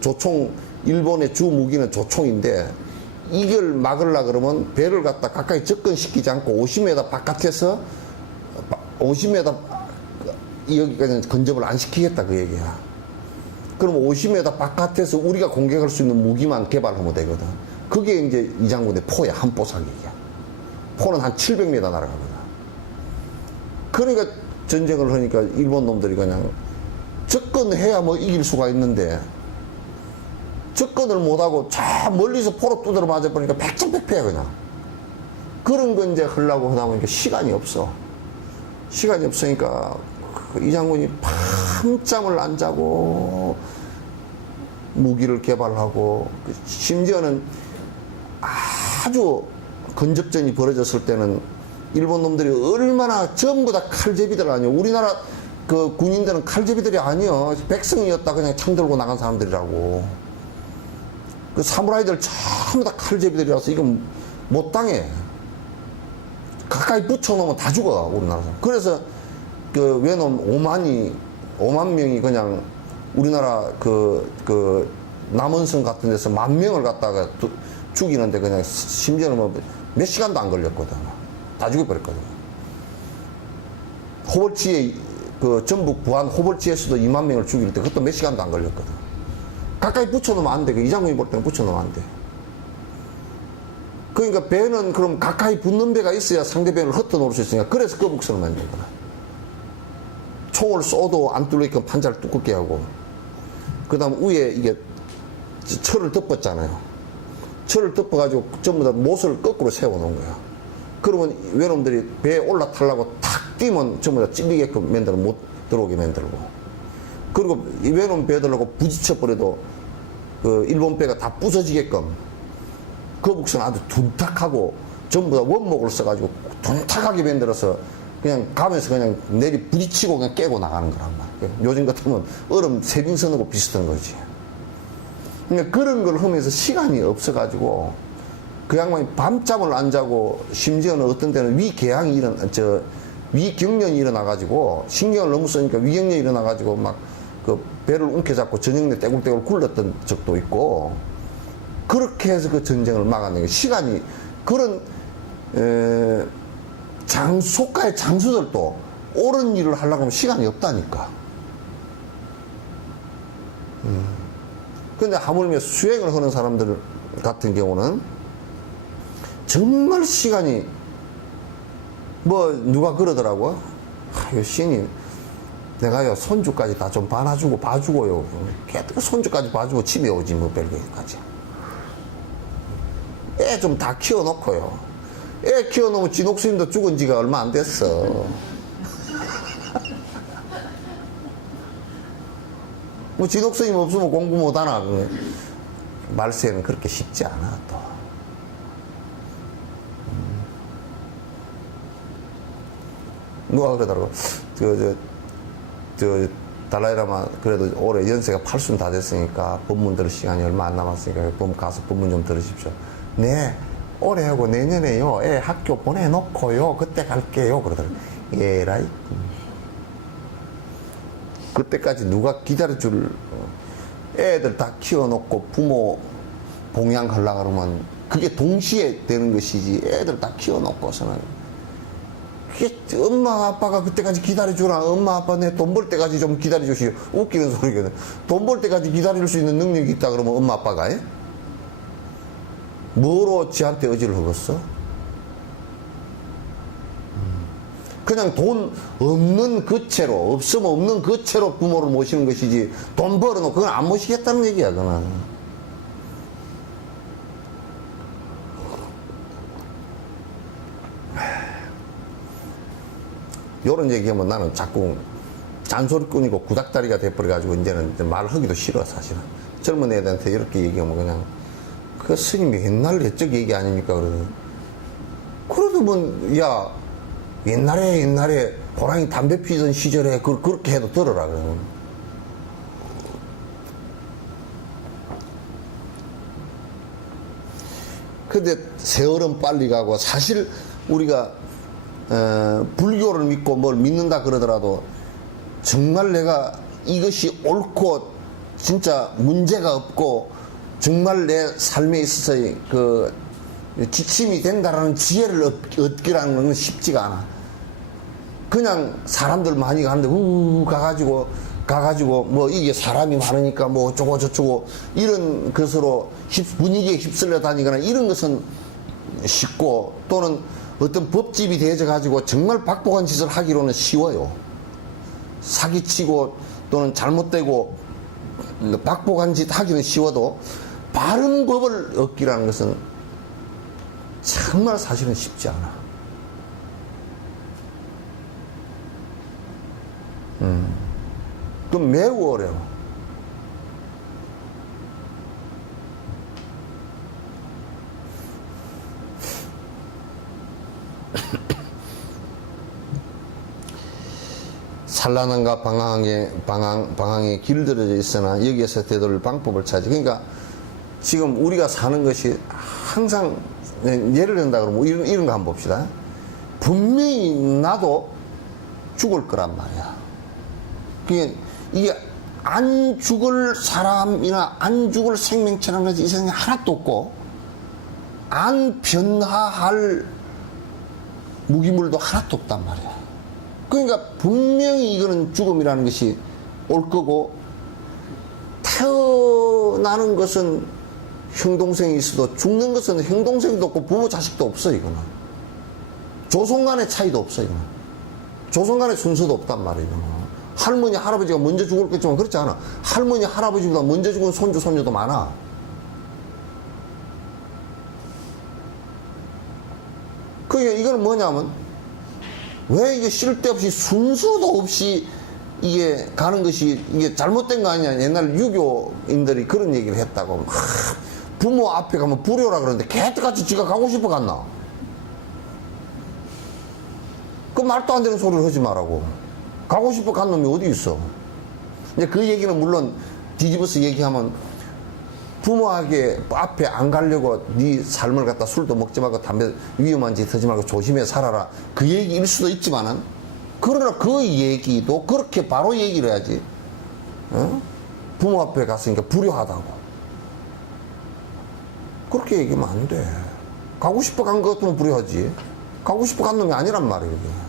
조총, 일본의 주 무기는 조총인데, 이걸 막으려 그러면 배를 갖다 가까이 접근시키지 않고 50m 바깥에서 50m 여기까지 근접을 안 시키겠다 그 얘기야. 그럼 50m 바깥에서 우리가 공격할 수 있는 무기만 개발하면 되거든. 그게 이제 이 장군의 포야. 한 포사기야. 포는 한 700m 날아가거든. 그러니까 전쟁을 하니까 일본 놈들이 그냥 접근해야 뭐 이길 수가 있는데 접근을 못하고 저 멀리서 포로 두드려 맞아버리니까 백전백패야 그냥. 그런 거 이제 하려고 하다 보니까 시간이 없어. 시간이 없으니까 이 장군이 밤잠을 안 자고 무기를 개발하고, 심지어는 아주 근접전이 벌어졌을 때는 일본 놈들이 얼마나 전부 다 칼제비들 아니요. 우리나라 그 군인들은 칼제비들이 아니요. 백성이었다 그냥 창 들고 나간 사람들이라고. 그 사무라이들 전부 다 칼제비들이라서 이건 못 당해. 가까이 붙여놓으면 다 죽어, 우리나라 사람. 그래서 그 외놈 5만 명이 그냥 우리나라 그 남원성 같은 데서 10,000명을 갖다가 죽이는데 그냥 심지어는 뭐 몇 시간도 안 걸렸거든. 다 죽여버렸거든. 호벌지에 그 전북 부안 호벌지에서도 2만 명을 죽일 때 그것도 몇 시간도 안 걸렸거든. 가까이 붙여놓으면 안 돼. 그 이장군이 볼 때는 붙여놓으면 안 돼. 그러니까 배는 그럼 가까이 붙는 배가 있어야 상대 배를 흩어놓을 수 있으니까 그래서 거북선을 만든 거야. 총을 쏘도 안 뚫리게끔 판자를 두껍게 하고, 그 다음 위에 이게 철을 덮었잖아요. 철을 덮어가지고 전부 다 못을 거꾸로 세워놓은 거야. 그러면 외놈들이 배에 올라타려고 탁 뛰면 전부 다 찔리게끔 만들어 못 들어오게 만들고, 그리고 이 외놈 배들하고 부딪혀버려도 그 일본 배가 다 부서지게끔 거북선 아주 둔탁하고 전부 다 원목을 써가지고 둔탁하게 만들어서 그냥 가면서 그냥 내리 부딪히고 그냥 깨고 나가는 거란 말이야. 요즘 같으면 얼음 세빙선하고 비슷한 거지. 그러니까 그런 걸 하면서 시간이 없어가지고 그 양반이 밤잠을 안 자고, 심지어는 어떤 때는 위경련이 일어나가지고, 신경을 너무 쓰니까 위경련이 일어나가지고 막 그 배를 움켜잡고 저녁내 떼굴떼굴 굴렀던 적도 있고, 그렇게 해서 그 전쟁을 막아낸 게 시간이, 그런 소가의 장수들도 옳은 일을 하려고 하면 시간이 없다니까. 근데 하물며 수행을 하는 사람들 같은 경우는 정말 시간이, 뭐 누가 그러더라고. 아유 신이 내가요 손주까지 다 좀 봐주고 봐주고요. 걔들 손주까지 봐주고 집에 오지 뭐 별거까지. 애 좀 다 키워놓고요. 애 키워놓으면 진옥수님도 죽은 지가 얼마 안 됐어. 뭐 진옥수님 없으면 공부 못하나. 말세는 그렇게 쉽지 않아 또. 누가 그러더라고. 달라이라마 그래도 올해 연세가 80 다 됐으니까 법문 들을 시간이 얼마 안 남았으니까 가서 법문 좀 들으십시오. 네, 올해하고 내년에요. 애 학교 보내놓고요. 그때 갈게요. 그러더라고. 예라이. 그때까지 누가 기다려줄, 애들 다 키워놓고 부모 봉양하려고 그러면 그게 동시에 되는 것이지, 애들 다 키워놓고서는. 그게 엄마 아빠가 그때까지 기다려주라. 엄마 아빠 내 돈 벌 때까지 좀 기다려주시오. 웃기는 소리거든. 돈 벌 때까지 기다릴 수 있는 능력이 있다 그러면 엄마 아빠가 해? 뭐로 지한테 의지를 하겠어? 그냥 돈 없는 그 채로, 없으면 없는 그 채로 부모를 모시는 것이지, 돈 벌어놓고 그건 안 모시겠다는 얘기야, 그건. 요런 얘기하면 나는 자꾸 잔소리꾼이고 구닥다리가 돼버려가지고 이제는 말하기도 싫어, 사실은. 젊은 애들한테 이렇게 얘기하면 그냥, 그 스님이 옛날 옛적 얘기 아닙니까? 그러더니. 그래도 뭐, 야, 옛날에 호랑이 담배 피던 시절에 그렇게 해도 들어라, 그러면. 근데 세월은 빨리 가고, 사실 우리가 불교를 믿고 뭘 믿는다 그러더라도 정말 내가 이것이 옳고 진짜 문제가 없고 정말 내 삶에 있어서 그 지침이 된다라는 지혜를 얻기라는 건 쉽지가 않아. 그냥 사람들 많이 가는데 가가지고 뭐 이게 사람이 많으니까 뭐 어쩌고 저쩌고 이런 것으로 분위기에 휩쓸려 다니거나 이런 것은 쉽고, 또는 어떤 법집이 되어져 가지고 정말 박복한 짓을 하기로는 쉬워요. 사기치고 또는 잘못되고 박복한 짓 하기는 쉬워도 바른 법을 얻기라는 것은 정말 사실은 쉽지 않아. 그건 매우 어려워. 산란함과 방황에 길들여져 있으나 여기에서 되돌릴 방법을 찾지. 그러니까 지금 우리가 사는 것이 항상, 예를 든다 그러면 이런 거 한번 봅시다. 분명히 나도 죽을 거란 말이야. 이게 안 죽을 사람이나 안 죽을 생명체라는 것이 이 세상에 하나도 없고, 안 변화할 무기물도 하나도 없단 말이야. 그러니까 분명히 이거는 죽음이라는 것이 올 거고, 태어나는 것은 형동생이 있어도 죽는 것은 형동생도 없고 부모 자식도 없어. 이거는 조선 간의 차이도 없어. 이거는 조선 간의 순서도 없단 말이에요. 할머니 할아버지가 먼저 죽을겠지만 그렇지 않아. 할머니 할아버지보다 먼저 죽은 손주 손녀도 많아. 그러니까 이건 뭐냐면, 왜 이게 쓸데없이 순서도 없이 이게 가는 것이 이게 잘못된 거 아니냐. 옛날 유교인들이 그런 얘기를 했다고. 부모 앞에 가면 불효라 그러는데 개떡같이 지가 가고 싶어 갔나? 그 말도 안 되는 소리를 하지 말라고. 가고 싶어 간 놈이 어디 있어? 이제 그 얘기는 물론 뒤집어서 얘기하면, 부모에게 앞에 안 가려고 네 삶을 갖다 술도 먹지 말고 담배 위험한 짓 하지 말고 조심해 살아라, 그 얘기일 수도 있지만은, 그러나 그 얘기도 그렇게 바로 얘기를 해야지. 어? 부모 앞에 갔으니까 불효하다고 그렇게 얘기하면 안 돼. 가고 싶어 간 것 같으면 불효하지. 가고 싶어 간 놈이 아니란 말이에요. 이게.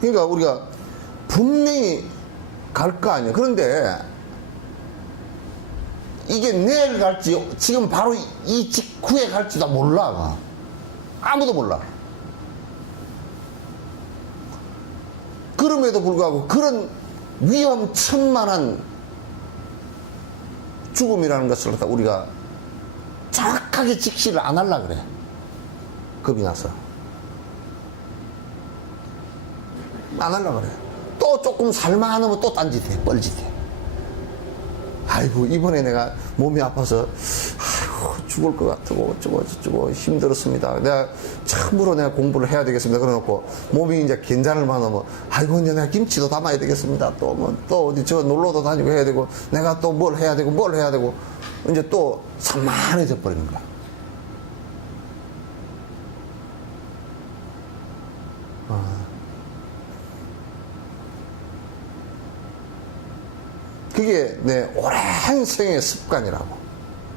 그러니까 우리가 분명히 갈 거 아니에요. 그런데 이게 내일 갈지 지금 바로 이 직후에 갈지도 몰라. 아무도 몰라. 그럼에도 불구하고 그런 위험천만한 죽음이라는 것을 갖다 우리가 정확하게 직시를 안 하려고 그래. 겁이 나서 안 하려고 그래. 또 조금 살만하면 또 딴짓해, 뻘짓해. 아이고 이번에 내가 몸이 아파서 아이고 죽을 것 같고 어쩌고 저쩌고 힘들었습니다. 내가 참으로 내가 공부를 해야 되겠습니다. 그래놓고 몸이 이제 괜찮을 만하면 아이고 이제 내가 김치도 담아야 되겠습니다. 또 뭐 또 어디 저 놀러도 다니고 해야 되고 내가 또 뭘 해야 되고 이제 또 산만해져 버리는 거야. 그게 내 오랜 생의 습관이라고.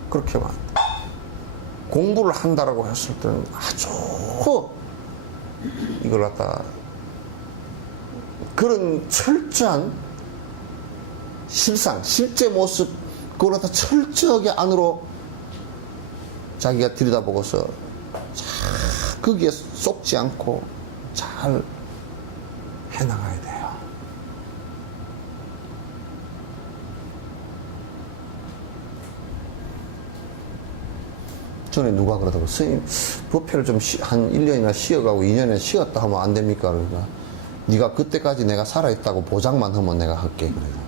그렇게 말. 공부를 한다라고 했을 때는 아주 이걸 갖다 그런 철저한 실제 모습 그걸 갖다 철저하게 안으로 자기가 들여다보고서 거기에 쏙지 않고 잘 해나가야 돼요. 전에 누가 그러더라고. 스님, 법회를 좀 한 1년이나 쉬어가고 2년이나 쉬었다 하면 안 됩니까? 그러니까 네가 그때까지 내가 살아있다고 보장만 하면 내가 할게. 그래요.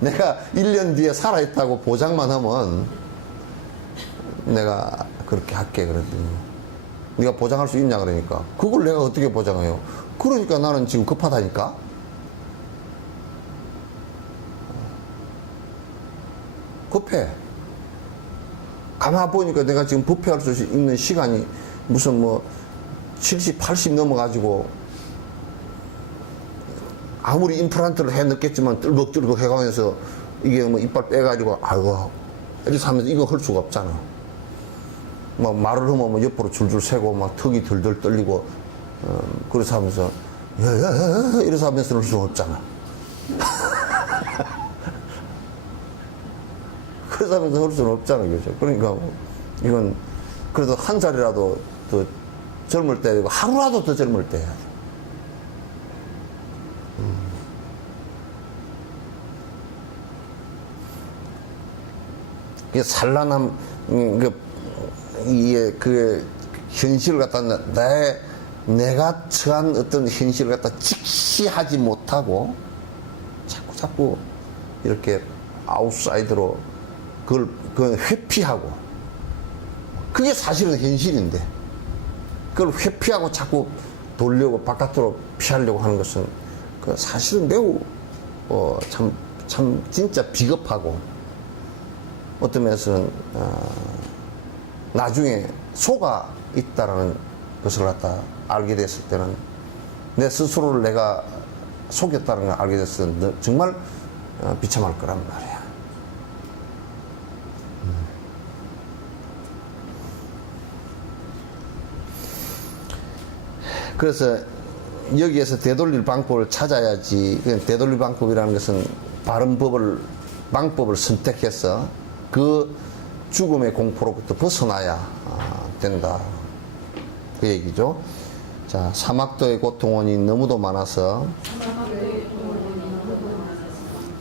내가 1년 뒤에 살아있다고 보장만 하면 내가 그렇게 할게. 그랬더니 네가 보장할 수 있냐 그러니까 그걸 내가 어떻게 보장해요? 그러니까 나는 지금 급하다니까. 급해. 가만 보니까 내가 지금 부패할 수 있는 시간이 무슨 뭐 70, 80 넘어가지고 아무리 임플란트를 해 넣겠지만 뜰벅뜰벅 해가면서 이게 뭐 이빨 빼가지고 아이고 이렇게 하면서 이거 할 수가 없잖아. 뭐 말을 하면 뭐 옆으로 줄줄 새고 막 턱이 덜덜 떨리고 그래서 하면서 야야야 이래서 하면서 할 수는 없잖아. 그래서 하면서 할 수는 없잖아, 그죠? 그러니까 이건 그래도 한 살이라도 더 젊을 때, 하루라도 더 젊을 때 해야 돼. 이게 산란함, 이게 그 현실을 갖다 내가 처한 어떤 현실을 갖다 직시하지 못하고 자꾸 이렇게 아웃사이드로 그걸 회피하고 그게 사실은 현실인데 그걸 회피하고 자꾸 돌려고 바깥으로 피하려고 하는 것은 그 사실은 매우 참 진짜 비겁하고 어떤 면에서는 나중에 속아 있다라는 것을 갖다 알게 됐을 때는 내 스스로를 내가 속였다는 걸 알게 됐을 때는 정말 비참할 거란 말이야. 그래서 여기에서 되돌릴 방법을 찾아야지. 되돌릴 방법이라는 것은 바른 방법을 선택해서 그 죽음의 공포로부터 벗어나야 된다. 그 얘기죠. 자, 사막도의 고통원이 너무도 많아서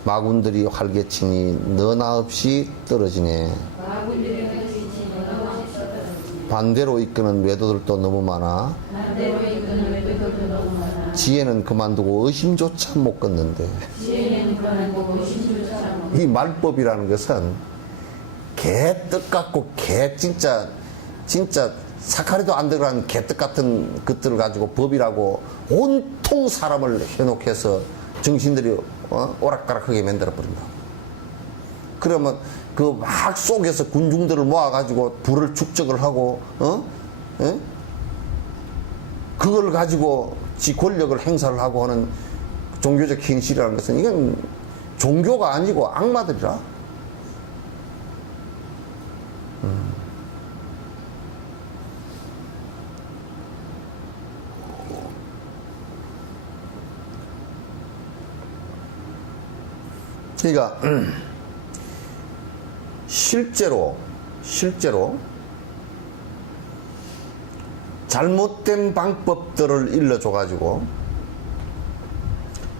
마군들이 활개치니 너나 없이 떨어지네. 반대로 이끄는 외도들도 너무 많아. 지혜는 그만두고 의심조차 못 걷는데. 이 말법이라는 것은 개떡 같고 진짜 사카리도 안 들어간 개떡 같은 것들을 가지고 법이라고 온통 사람을 해놓고서 정신들이 오락가락하게 만들어 버린다. 그러면 그 막 속에서 군중들을 모아가지고 불을 축적을 하고 그걸 가지고 지 권력을 행사를 하고 하는 종교적 행실이라는 것은 이건 종교가 아니고 악마들이라. 그러니까 실제로 잘못된 방법들을 일러줘가지고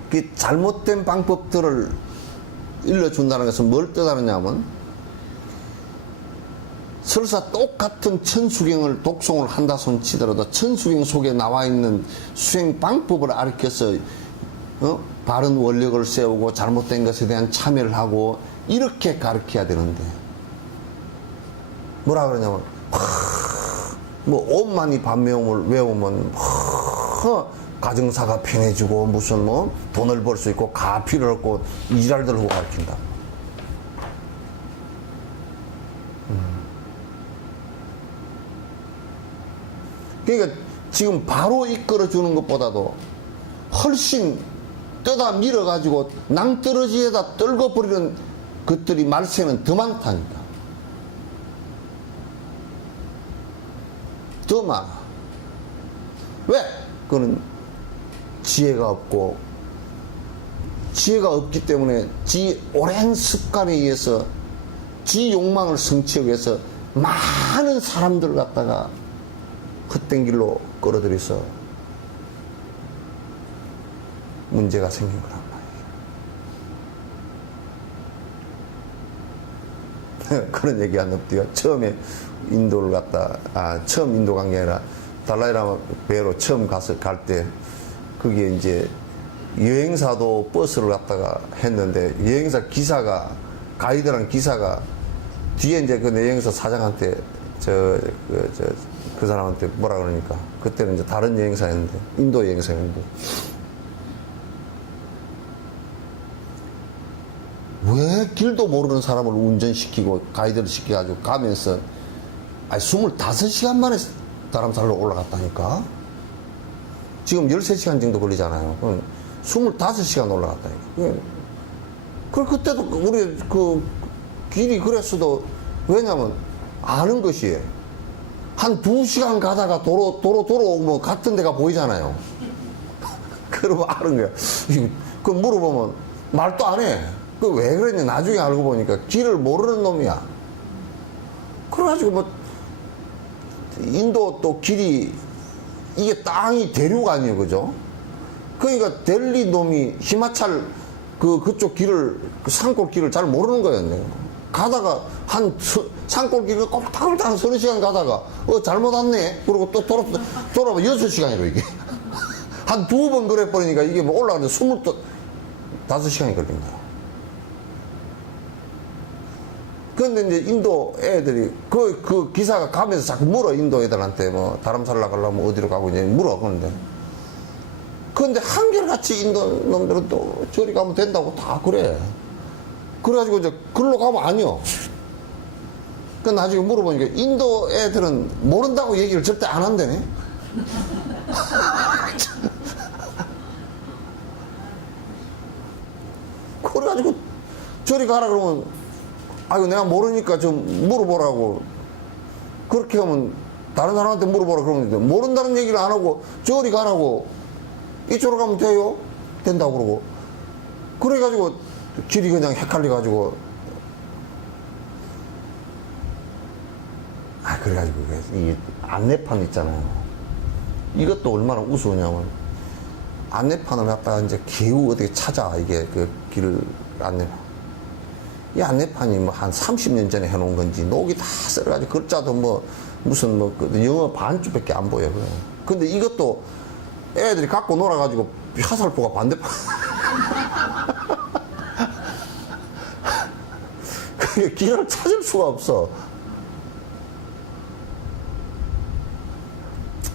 그 잘못된 방법들을 일러준다는 것은 뭘 뜻하느냐면 설사 똑같은 천수경을 독송을 한다 손 치더라도 천수경 속에 나와 있는 수행 방법을 가르쳐서 바른 원력을 세우고 잘못된 것에 대한 참여를 하고 이렇게 가르쳐야 되는데 뭐라 그러냐면 뭐 엄만이 반명을 외우면 가정사가 편해지고 무슨 뭐 돈을 벌 수 있고 가피를 얻고 이지랄들 하고 가르친다. 그러니까 지금 바로 이끌어주는 것보다도 훨씬 떠다 밀어가지고 낭떠러지에다 떨궈버리는 것들이 말세는 더 많다니까. 더 많아. 왜? 그거는 지혜가 없고 지혜가 없기 때문에 지 오랜 습관에 의해서 지 욕망을 성취하기 위해서 많은 사람들을 갖다가 헛된 길로 끌어들여서 문제가 생긴 거란 말이에요. 그런 얘기 안 엎드려. 처음에 인도를 처음 인도 간 게 아니라 달라이라마 배로 처음 갈 때 그게 이제 여행사도 버스를 갖다가 했는데 여행사 기사가 가이드랑 기사가 뒤에 이제 그 여행사 사장한테 그 사람한테 뭐라 그러니까 그때는 이제 다른 여행사였는데 인도 여행사였는데 왜 길도 모르는 사람을 운전시키고 가이드를 시켜가지고 가면서 25시간 만에 다람살로 올라갔다니까. 지금 13시간 정도 걸리잖아요. 그럼 25시간 올라갔다니까. 그때도 우리 그 길이 그랬어도 왜냐면 아는 것이에요. 한 2시간 가다가 도로 돌아오면 같은 데가 보이잖아요. 그러면 아는 거야. 그 물어보면 말도 안 해. 그 왜 그랬냐 나중에 알고 보니까 길을 모르는 놈이야. 그래가지고 뭐 인도 또 길이 이게 땅이 대륙 아니에요, 그죠? 그러니까 델리 놈이 히마찰 그쪽 길을 그 산골 길을 잘 모르는 거였네. 가다가 산골 길을 꼴딱꼴딱 30시간 가다가 잘못 왔네. 그리고 또 돌아봐 6시간이로 이게. 한 2번 그래 버리니까 이게 뭐 올라가는데 25시간이 걸립니다. 근데 이제 인도 애들이 그 기사가 가면서 자꾸 물어 인도 애들한테 뭐 다람 살라 가려면 어디로 가고 이제 물어. 근데 한결같이 인도 놈들은 또 저리 가면 된다고 다 그래. 그래가지고 이제 글로 가면 아니요. 그 나중에 물어보니까 인도 애들은 모른다고 얘기를 절대 안 한다네. 그래가지고 저리 가라 그러면 아이고 내가 모르니까 좀 물어보라고. 그렇게 하면 다른 사람한테 물어보라 그러면 모른다는 얘기를 안 하고 저리 가라고. 이쪽으로 가면 돼요? 된다고 그러고. 그래가지고 길이 그냥 헷갈려가지고 그래가지고 이 안내판 있잖아요. 이것도 얼마나 우스우냐면 안내판을 갖다가 이제 겨우 어떻게 찾아 이게 그 길 안내판. 이 안내판이 뭐 한 30년 전에 해놓은 건지 녹이 다 썰어가지고 글자도 뭐 무슨 뭐 영어 반쪽밖에 안 보여. 그래. 근데 이것도 애들이 갖고 놀아가지고 화살표가 반대판. 그게 길을 찾을 수가 없어.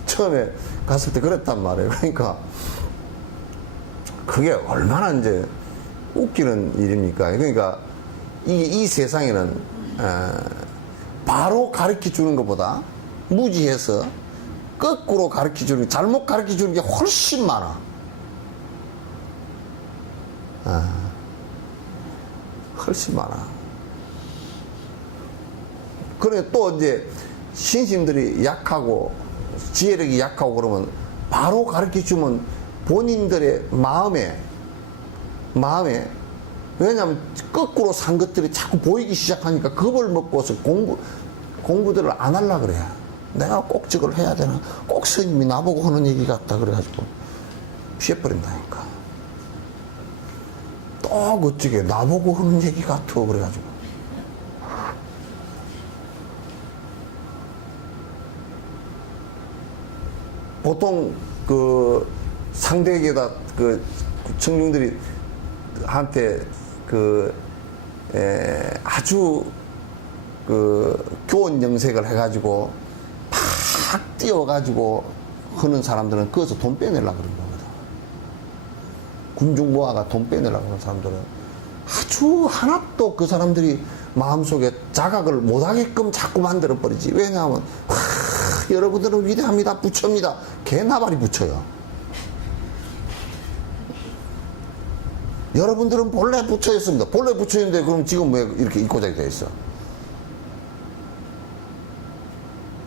처음에 갔을 때 그랬단 말이에요. 그러니까 그게 얼마나 이제 웃기는 일입니까? 그러니까 이 세상에는 바로 가르쳐 주는 것보다 무지해서 거꾸로 가르쳐 주는, 잘못 가르쳐 주는 게 훨씬 많아. 훨씬 많아. 그래 또 이제 신심들이 약하고 지혜력이 약하고 그러면 바로 가르쳐 주면 본인들의 마음에 왜냐하면 거꾸로 산 것들이 자꾸 보이기 시작하니까 겁을 먹고서 공부들을 안 하려고 그래. 내가 꼭 저걸 해야 되나? 꼭 스님이 나보고 하는 얘기 같다. 그래가지고 피해버린다니까. 또 그쪽에 나보고 하는 얘기 같아. 그래가지고. 보통 그 상대에게다 그 청중들이 한테 아주 교원 영색을 해가지고 팍 띄워가지고 하는 사람들은 거기서 돈 빼내려고 그러는 거거든. 군중 모아가 돈 빼내려고 하는 사람들은 아주 하나도 그 사람들이 마음속에 자각을 못하게끔 자꾸 만들어버리지. 왜냐하면 여러분들은 위대합니다. 부처입니다. 개나발이 부처요. 여러분들은 본래 부처였습니다. 본래 부처인데 그럼 지금 왜 이렇게 입고자기 되어 있어?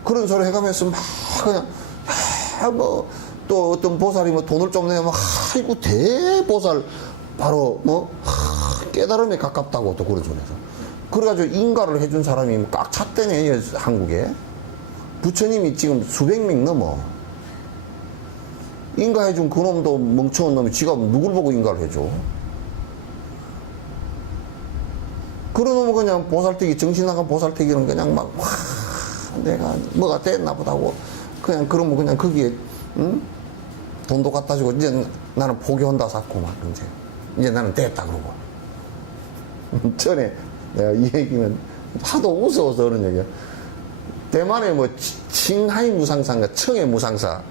그런 소리 해가면서 막 그냥 뭐 또 어떤 보살이 뭐 돈을 좀 내면 아이고 대보살 바로 뭐 깨달음에 가깝다고 또 그런 소리에서 그래가지고 인가를 해준 사람이 꽉 찼대네 한국에. 부처님이 지금 수백 명 넘어. 인가해준 그놈도 멍청한 놈이 지가 누굴 보고 인가를 해줘. 그런 놈은 그냥 보살태기, 정신 나간 보살태기는 그냥 막, 와, 내가 뭐가 됐나 보다고. 그냥 그러면 그냥 거기에, 응? 돈도 갖다 주고, 이제 나는 포기한다 샀고, 막, 이제 나는 됐다 그러고. 전에 내가 이 얘기는 하도 무서워서 그런 얘기야. 대만에 뭐, 칭하이 무상사인가, 청해 무상사.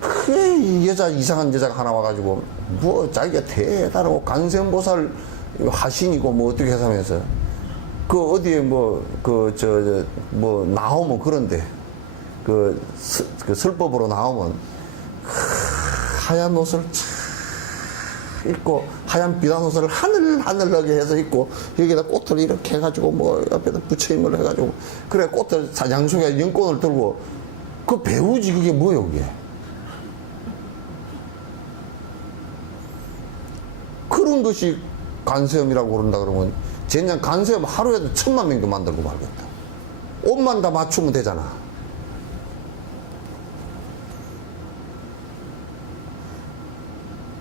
그 여자, 이상한 여자가 하나 와가지고, 뭐, 자기가 대단하고 관세음보살 화신이고, 뭐, 어떻게 해서 하면서, 그, 어디에 뭐, 뭐, 나오면 그런데, 그 설법으로 나오면, 하얀 옷을 있고 하얀 비단옷을 하늘하늘하게 해서 입고 여기다 꽃을 이렇게 해가지고 뭐 옆에다 부처임을 해가지고 그래 꽃을 양쪽에 연꽃을 들고 그 배우지 그게 뭐예요 그게. 그런 것이 간세음이라고 그런다 그러면 젠장 간세음 하루에도 1000만 명도 만들고 말겠다. 옷만 다 맞추면 되잖아.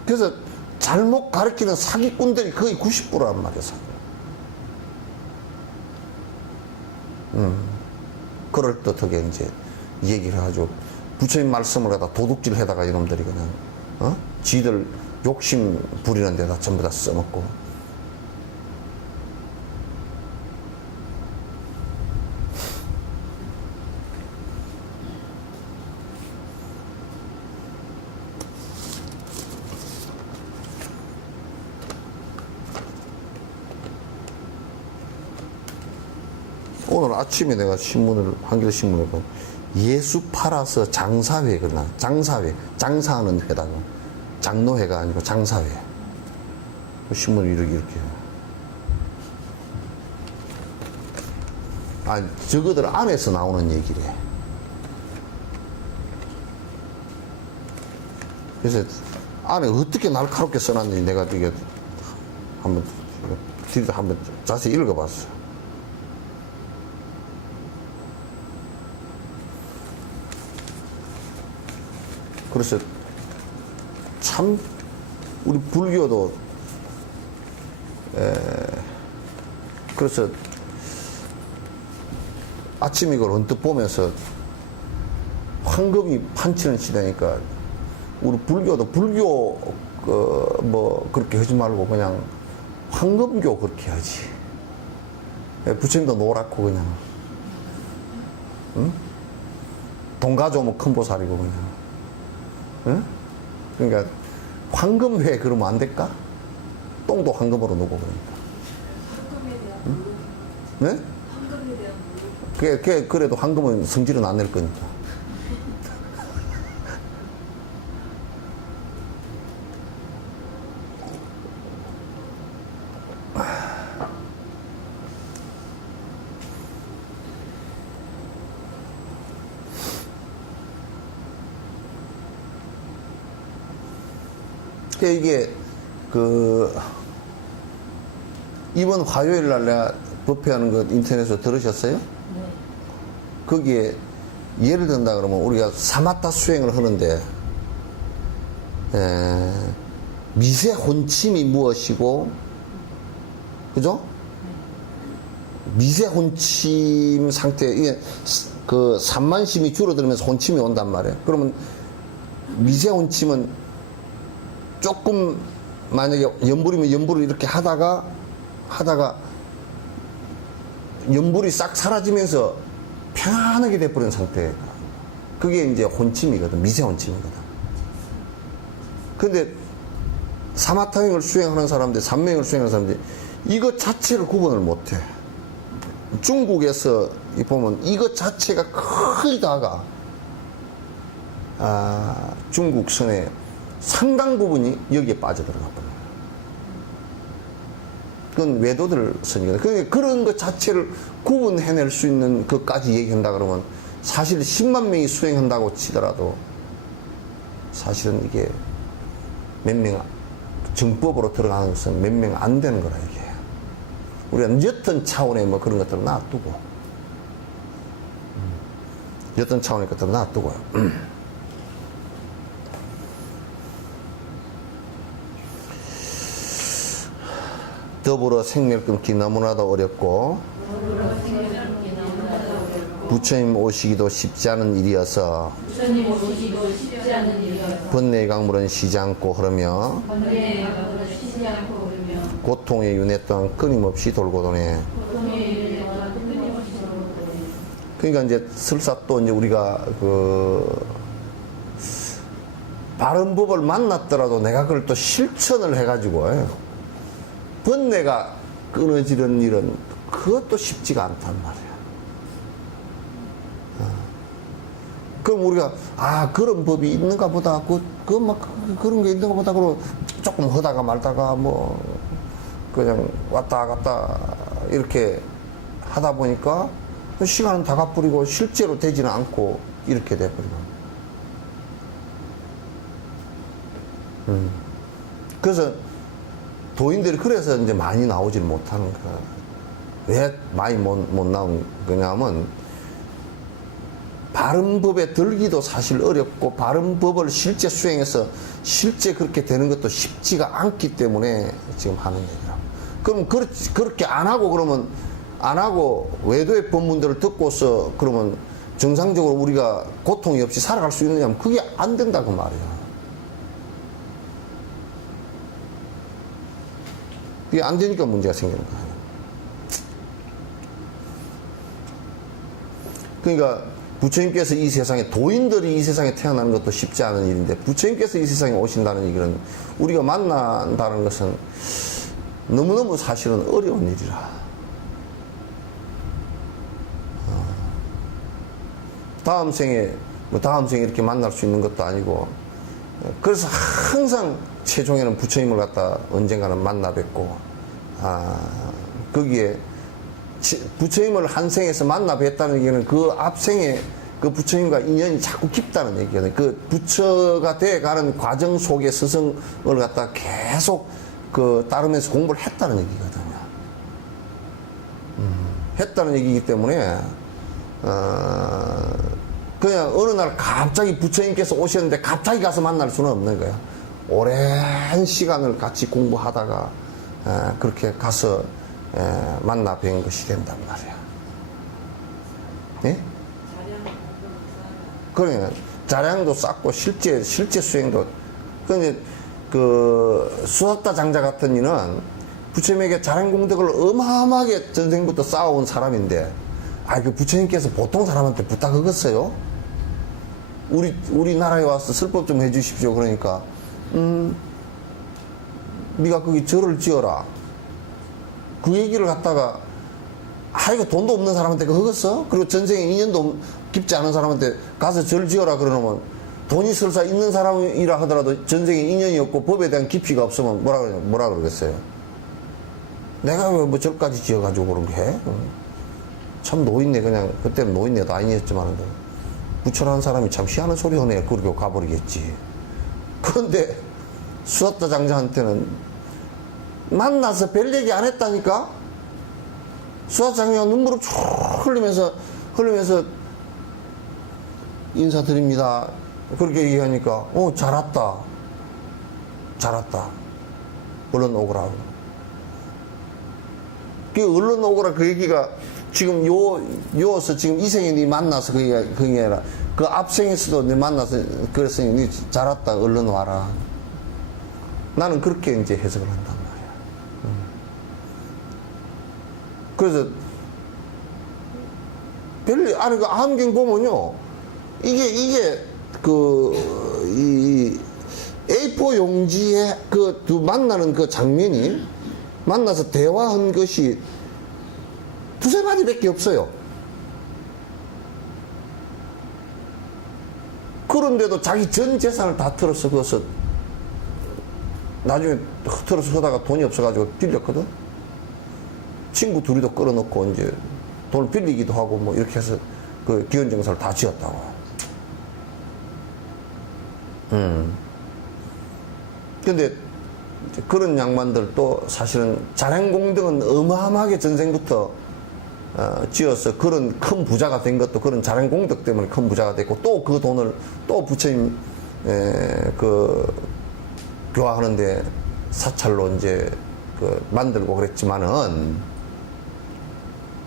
그래서 잘못 가르치는 사기꾼들이 거의 90%란 말이야. 그럴듯하게 이제 얘기를 하죠. 부처님 말씀을 갖다 도둑질 해다가 이놈들이 그냥 지들 욕심 부리는 데다 전부 다 써먹고. 오늘 아침에 내가 신문을 한겨레신문을 보면 예수 팔아서 장사회 그러나 장사회 장사하는 회다 장로회가 아니고 장사회 신문을 이렇게 아 저거들 안에서 나오는 얘기래. 그래서 안에 어떻게 날카롭게 써놨는지 내가 이게 한번 자세히 읽어봤어. 그래서 참 우리 불교도 그래서 아침 이걸 언뜻 보면서 황금이 판치는 시대니까 우리 불교도 불교 뭐 그렇게 하지 말고 그냥 황금교 그렇게 하지. 부처님도 노랗고 그냥 응? 돈 가져오면 큰 보살이고 그냥. 응? 그러니까 황금회 그러면 안 될까? 똥도 황금으로 놓고 그러니까. 황금에 대한 응? 모르. 네? 황금에 대한 모르. 그게 그래도 황금은 성질은 안 낼 거니까. 이게 이번 화요일 날 내가 법회하는 거 인터넷에서 들으셨어요? 네. 거기에 예를 든다 그러면 우리가 사마타 수행을 하는데 미세 혼침이 무엇이고 그죠? 미세 혼침 상태 이게 그 산만심이 줄어들면서 혼침이 온단 말이에요. 그러면 미세 혼침은 조금 만약에 염불이면 염불을 이렇게 하다가 염불이 싹 사라지면서 편안하게 돼버린 상태. 그게 이제 혼침이거든. 미세 혼침이거든. 근데 사마타행을 수행하는 사람들, 삼명을 수행하는 사람들이 이것 자체를 구분을 못해. 중국에서 보면 이것 자체가 거의 다가 중국 선의 상당 부분이 여기에 빠져들어가 버려요. 그건 외도들 선이거든요. 그러니까 그런 것 자체를 구분해낼 수 있는 것까지 얘기한다 그러면 사실 10만 명이 수행한다고 치더라도 사실은 이게 몇 명, 정법으로 들어가는 것은 몇 명 안 되는 거라 이게. 우리가 여튼 차원의 뭐 그런 것들을 놔두고 여튼 차원의 것들을 놔두고요. 더불어 생멸 끊기 너무나도 어렵고 부처님 오시기도 쉽지 않은 일이어서 번뇌의 강물은 쉬지 않고 흐르며 고통의 윤회 또한 끊임없이 돌고 도네. 그러니까 이제 설사 또 이제 우리가 바른 법을 만났더라도 내가 그걸 또 실천을 해가지고 번뇌가 끊어지는 일은 그것도 쉽지가 않단 말이야. 그럼 우리가 그런 법이 있는가 보다 그런 게 있는가 보다 그러고 조금 하다가 말다가 뭐 그냥 왔다 갔다 이렇게 하다 보니까 시간은 다 가버리고 실제로 되지는 않고 이렇게 돼버리고. 그래서 도인들이 그래서 이제 많이 나오질 못하는 거야. 왜 많이 못 나온 거냐면 바른 법에 들기도 사실 어렵고 바른 법을 실제 수행해서 실제 그렇게 되는 것도 쉽지가 않기 때문에 지금 하는 얘기라고. 그럼 그렇게 안 하고 그러면 안 하고 외도의 법문들을 듣고서 그러면 정상적으로 우리가 고통이 없이 살아갈 수 있느냐면 그게 안 된다고 말이야. 그게 안 되니까 문제가 생기는 거야. 그러니까 부처님께서 이 세상에 도인들이 이 세상에 태어나는 것도 쉽지 않은 일인데 부처님께서 이 세상에 오신다는 얘기는 우리가 만난다는 것은 너무너무 사실은 어려운 일이라. 다음 생에 이렇게 만날 수 있는 것도 아니고 그래서 항상 최종에는 부처님을 갖다 언젠가는 만나 뵙고 거기에 부처님을 한 생에서 만나 뵀다는 얘기는 그 앞생에 그 부처님과 인연이 자꾸 깊다는 얘기거든요. 그 부처가 돼가는 과정 속에 스승을 갖다 계속 따르면서 공부를 했다는 얘기거든요. 했다는 얘기이기 때문에 그냥 어느 날 갑자기 부처님께서 오셨는데 갑자기 가서 만날 수는 없는 거예요. 오랜 시간을 같이 공부하다가 그렇게 가서 만나 뵌 것이 된단 말이야. 예? 그러니까 자량도 쌓고 실제 수행도. 근데 수사다 장자 같은 이는 부처님에게 자량 공덕을 어마어마하게 전생부터 쌓아온 사람인데, 그 부처님께서 보통 사람한테 부탁하겠어요? 우리나라에 와서 설법 좀 해주십시오. 그러니까 네가 거기 절을 지어라. 그 얘기를 갖다가 이거 돈도 없는 사람한테 그거 하겠어? 그리고 전생에 인연도 깊지 않은 사람한테 가서 절 지어라 그러면 돈이 설사 있는 사람이라 하더라도 전생에 인연이 없고 법에 대한 깊이가 없으면 뭐라 그러겠어요? 내가 왜 뭐 절까지 지어가지고 그런 게 해? 참 노인네. 그냥 그때는 노인네도 아니었지만 부처라는 사람이 참 희한한 소리 하네. 그러고 가버리겠지. 그런데 수다타 장자한테는 만나서 별 얘기 안 했다니까? 수다타 장자가 눈물을 쭉 흘리면서 인사드립니다. 그렇게 얘기하니까 잘 왔다. 얼른 오거라. 얼른 오거라 그 얘기가 지금 요서 지금 이 생에 니 만나서 그게 아니라 그 앞생에서도 니 만나서 그랬으니 니 잘 왔다. 얼른 와라. 나는 그렇게 이제 해석을 한단 말이야. 그래서 그 안경 보면요. 이게 이 A4 용지에 두 만나는 그 장면이 만나서 대화한 것이 두세 마디밖에 없어요. 그런데도 자기 전 재산을 다 털어서 그것을 나중에 털어서 하다가 돈이 없어가지고 빌렸거든. 친구 둘이도 끌어놓고 이제 돈을 빌리기도 하고 뭐 이렇게 해서 그 기원정사를 다 지었다고. 근데 그런 양반들도 사실은 자량공덕은 어마어마하게 전생부터 지어서 그런 큰 부자가 된 것도 그런 자량공덕 때문에 큰 부자가 됐고, 또 그 돈을 또 부처님 교화하는데 사찰로 이제 만들고 그랬지만은,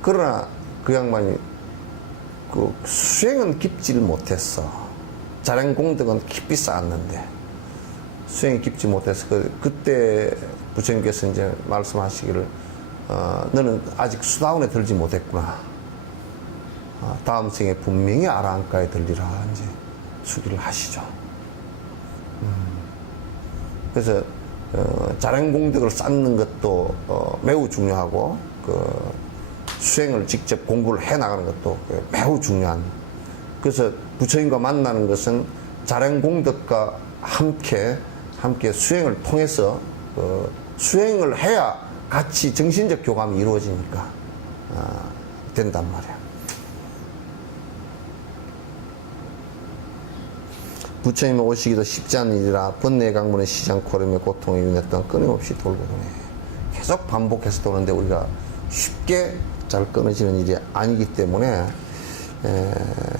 그러나 그 양반이 수행은 깊지를 못했어. 자량공덕은 깊이 쌓았는데 수행이 깊지 못해서 그때 부처님께서 이제 말씀하시기를 너는 아직 수다원에 들지 못했구나. 다음 생에 분명히 아라한가에 들리라 이제 수기를 하시죠. 그래서 자량공덕을 쌓는 것도 매우 중요하고 수행을 직접 공부를 해 나가는 것도 매우 중요한. 그래서 부처님과 만나는 것은 자량공덕과 함께 함께 수행을 통해서 수행을 해야 같이 정신적 교감이 이루어지니까 된단 말이야. 부처님이 오시기도 쉽지 않은 일이라 번뇌 강문의 시장 코름에 고통에 윤했던 끊임없이 돌고 도네. 계속 반복해서 도는데 우리가 쉽게 잘 끊어지는 일이 아니기 때문에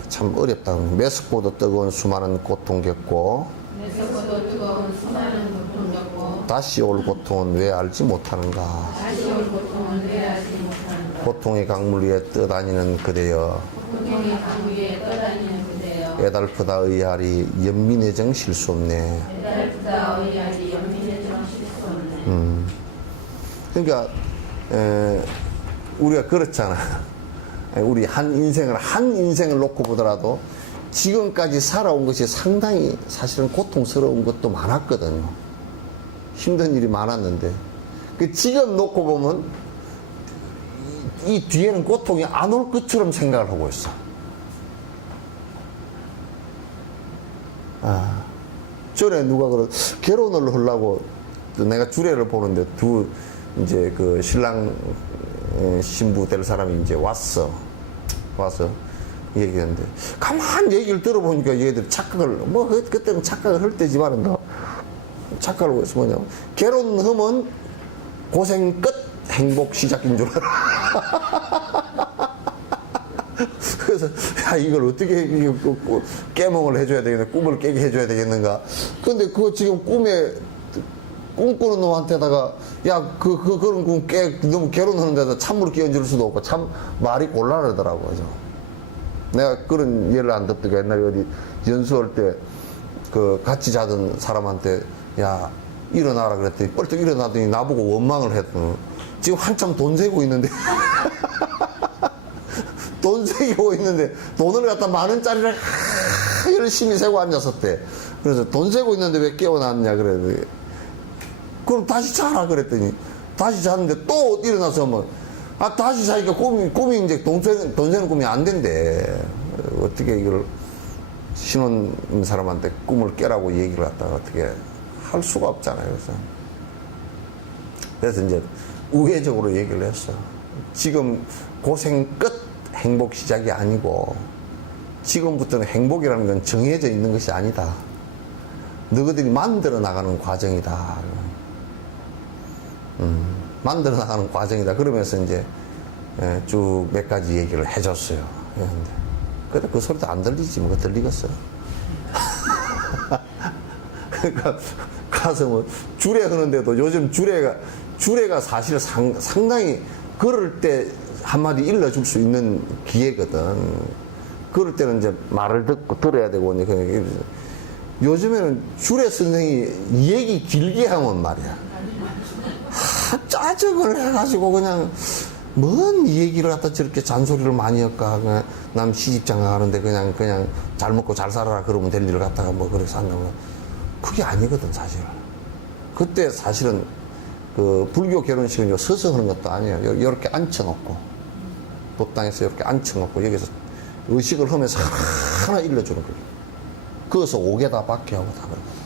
참 어렵다. 매습보다 뜨거운 수많은 고통 겪고 매섭고도 뜨거운 수많은 고통 겪고 다시 올 고통은 왜 알지 못하는가. 다시 올 고통은 왜 알지 못하는가. 고통의 강물 위에 떠다니는 그대여 고통의 강 위에 떠다니는 그대여 애달프다 의아리 연민의정 실수 없네. 애달프다 의아리 연민의정 실수 없네. 그러니까 우리가 그렇잖아. 우리 한 인생을 놓고 보더라도 지금까지 살아온 것이 상당히 사실은 고통스러운 것도 많았거든요. 힘든 일이 많았는데 그 지금 놓고 보면 이 뒤에는 고통이 안 올 것처럼 생각을 하고 있어. 전에 누가 결혼을 하려고 내가 주례를 보는데 이제 그 신랑 신부 될 사람이 이제 와서 얘기했는데 가만 얘기를 들어보니까 얘들이 착각을 그때는 착각을 할 때지만은 더 착각을 하고 있어. 뭐냐, 결혼하면 고생 끝 행복 시작인 줄 알아. 그래서 야, 이걸 어떻게 깨몽을 해줘야 되겠나, 꿈을 깨게 해줘야 되겠는가. 근데 그거 지금 꿈꾸는 놈한테다가 야 그런 꿈 너무 결혼하는 데다 찬물을 끼얹을 수도 없고 참 말이 곤란하더라고. 그죠? 내가 그런 예를 안 듣다가 옛날에 어디 연수할 때 그 같이 자던 사람한테 야 일어나라 그랬더니 뻘떡 일어나더니 나보고 원망을 했던. 지금 한참 돈 세고 있는데 돈 세고 있는데 돈을 갖다 10,000원짜리를 열심히 세고 앉았었대. 그래서 돈 세고 있는데 왜 깨어났냐 그래. 그럼 다시 자라 그랬더니 다시 자는데 또 일어나서 뭐 다시 자니까 꿈이 이제 돈 세는 꿈이 안 된대. 어떻게 이걸 신혼 사람한테 꿈을 깨라고 얘기를 갖다가 어떻게 할 수가 없잖아요. 그래서 이제 우회적으로 얘기를 했어. 지금 고생 끝 행복 시작이 아니고 지금부터는 행복이라는 건 정해져 있는 것이 아니다. 너희들이 만들어 나가는 과정이다. 만들어 나가는 과정이다. 그러면서 이제 쭉 몇 가지 얘기를 해줬어요. 근데 그 소리도 안 들리지 뭐. 들리겠어. 그러니까 가서 뭐 주례 하는데도 요즘 주례가 사실 상당히 그럴 때 한마디 일러줄 수 있는 기회거든. 그럴 때는 이제 말을 듣고 들어야 되고 이제 요즘에는 주례 선생이 얘기 길게 하면 말이야. 짜증을 해가지고 그냥 뭔 얘기를 갖다 저렇게 잔소리를 많이 할까. 그냥 남 시집장가 가는데 그냥 잘 먹고 잘 살아라 그러면 될 일을 갖다가 뭐 그렇게 산다고. 그게 아니거든 사실. 그때 사실은 그 불교 결혼식은 서서 하는 것도 아니에요. 이렇게 앉혀놓고 법당에서 이렇게 앉혀놓고 여기서 의식을 하면서 하나 일러주는 거예요. 그어서 5개다 받게 하고 다 그러고.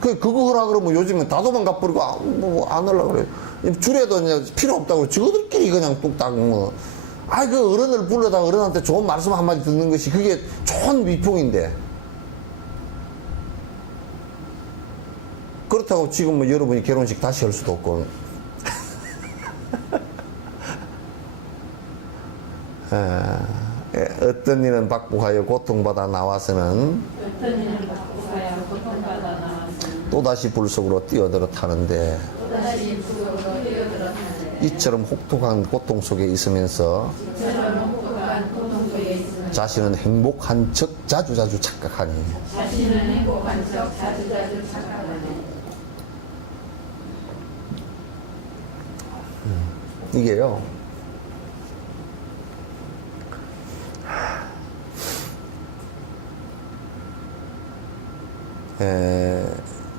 그거 하라 그러면 요즘은 다 도망가버리고 안 하려고 그래. 주례도 이제 필요 없다고 저들끼리 그냥 뚝딱 뭐. 그 어른을 불러다 어른한테 좋은 말씀 한마디 듣는 것이 그게 좋은 위풍인데. 그렇다고 지금 뭐 여러분이 결혼식 다시 할 수도 없고. 어떤 일은 박복하여 고통받아 나와서는 또다시 불 속으로 뛰어들어 타는데 이처럼 혹독한 고통 속에 있으면서 자신은 행복한 척 자주자주 착각하니. 이게요.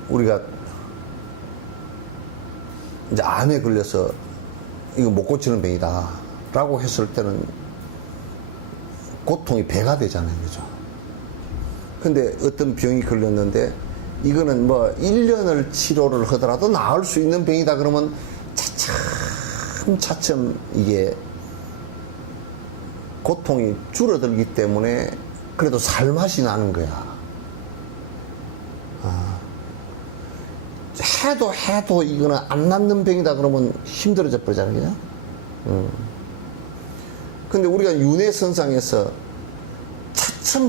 우리가 이제 암에 걸려서 이거 못 고치는 병이다 라고 했을 때는 고통이 배가 되잖아요. 그죠? 근데 어떤 병이 걸렸는데 이거는 뭐 1년을 치료를 하더라도 나을 수 있는 병이다 그러면 차츰 이게 고통이 줄어들기 때문에 그래도 살맛이 나는 거야. 해도 이거는 안 낫는 병이다 그러면 힘들어져 버리잖아요. 근데 우리가 윤회선상에서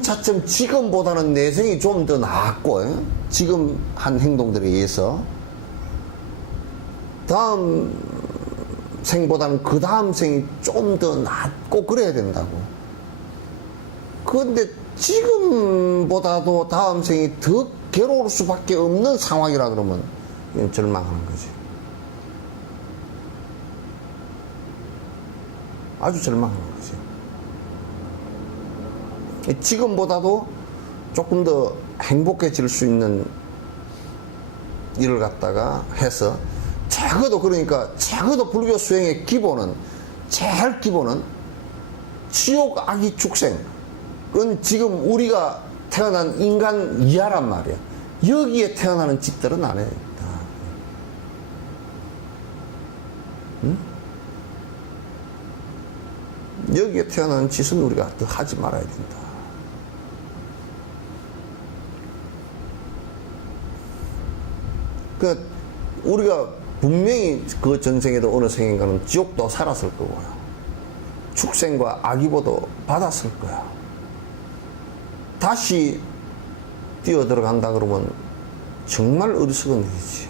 차츰 지금보다는 내생이 좀 더 나았고, 지금 한 행동들에 의해서 다음 생보다는 그 다음 생이 좀 더 낫고 그래야 된다고. 그런데 지금보다도 다음 생이 더 괴로울 수밖에 없는 상황이라 그러면 이건 절망하는 거지. 아주 절망하는 거지. 지금보다도 조금 더 행복해질 수 있는 일을 갖다가 해서 적어도 불교 수행의 기본은 제일 기본은 지옥 악이 축생. 그건 지금 우리가 태어난 인간 이하란 말이야. 여기에 태어나는 짓들은 안 해. 응? 여기에 태어나는 짓은 우리가 더 하지 말아야 된다. 그 우리가 분명히 그 전생에도 어느 생인가는 지옥도 살았을 거고요. 축생과 악이보도 받았을 거야. 다시 뛰어 들어간다 그러면 정말 어리석은 일이지.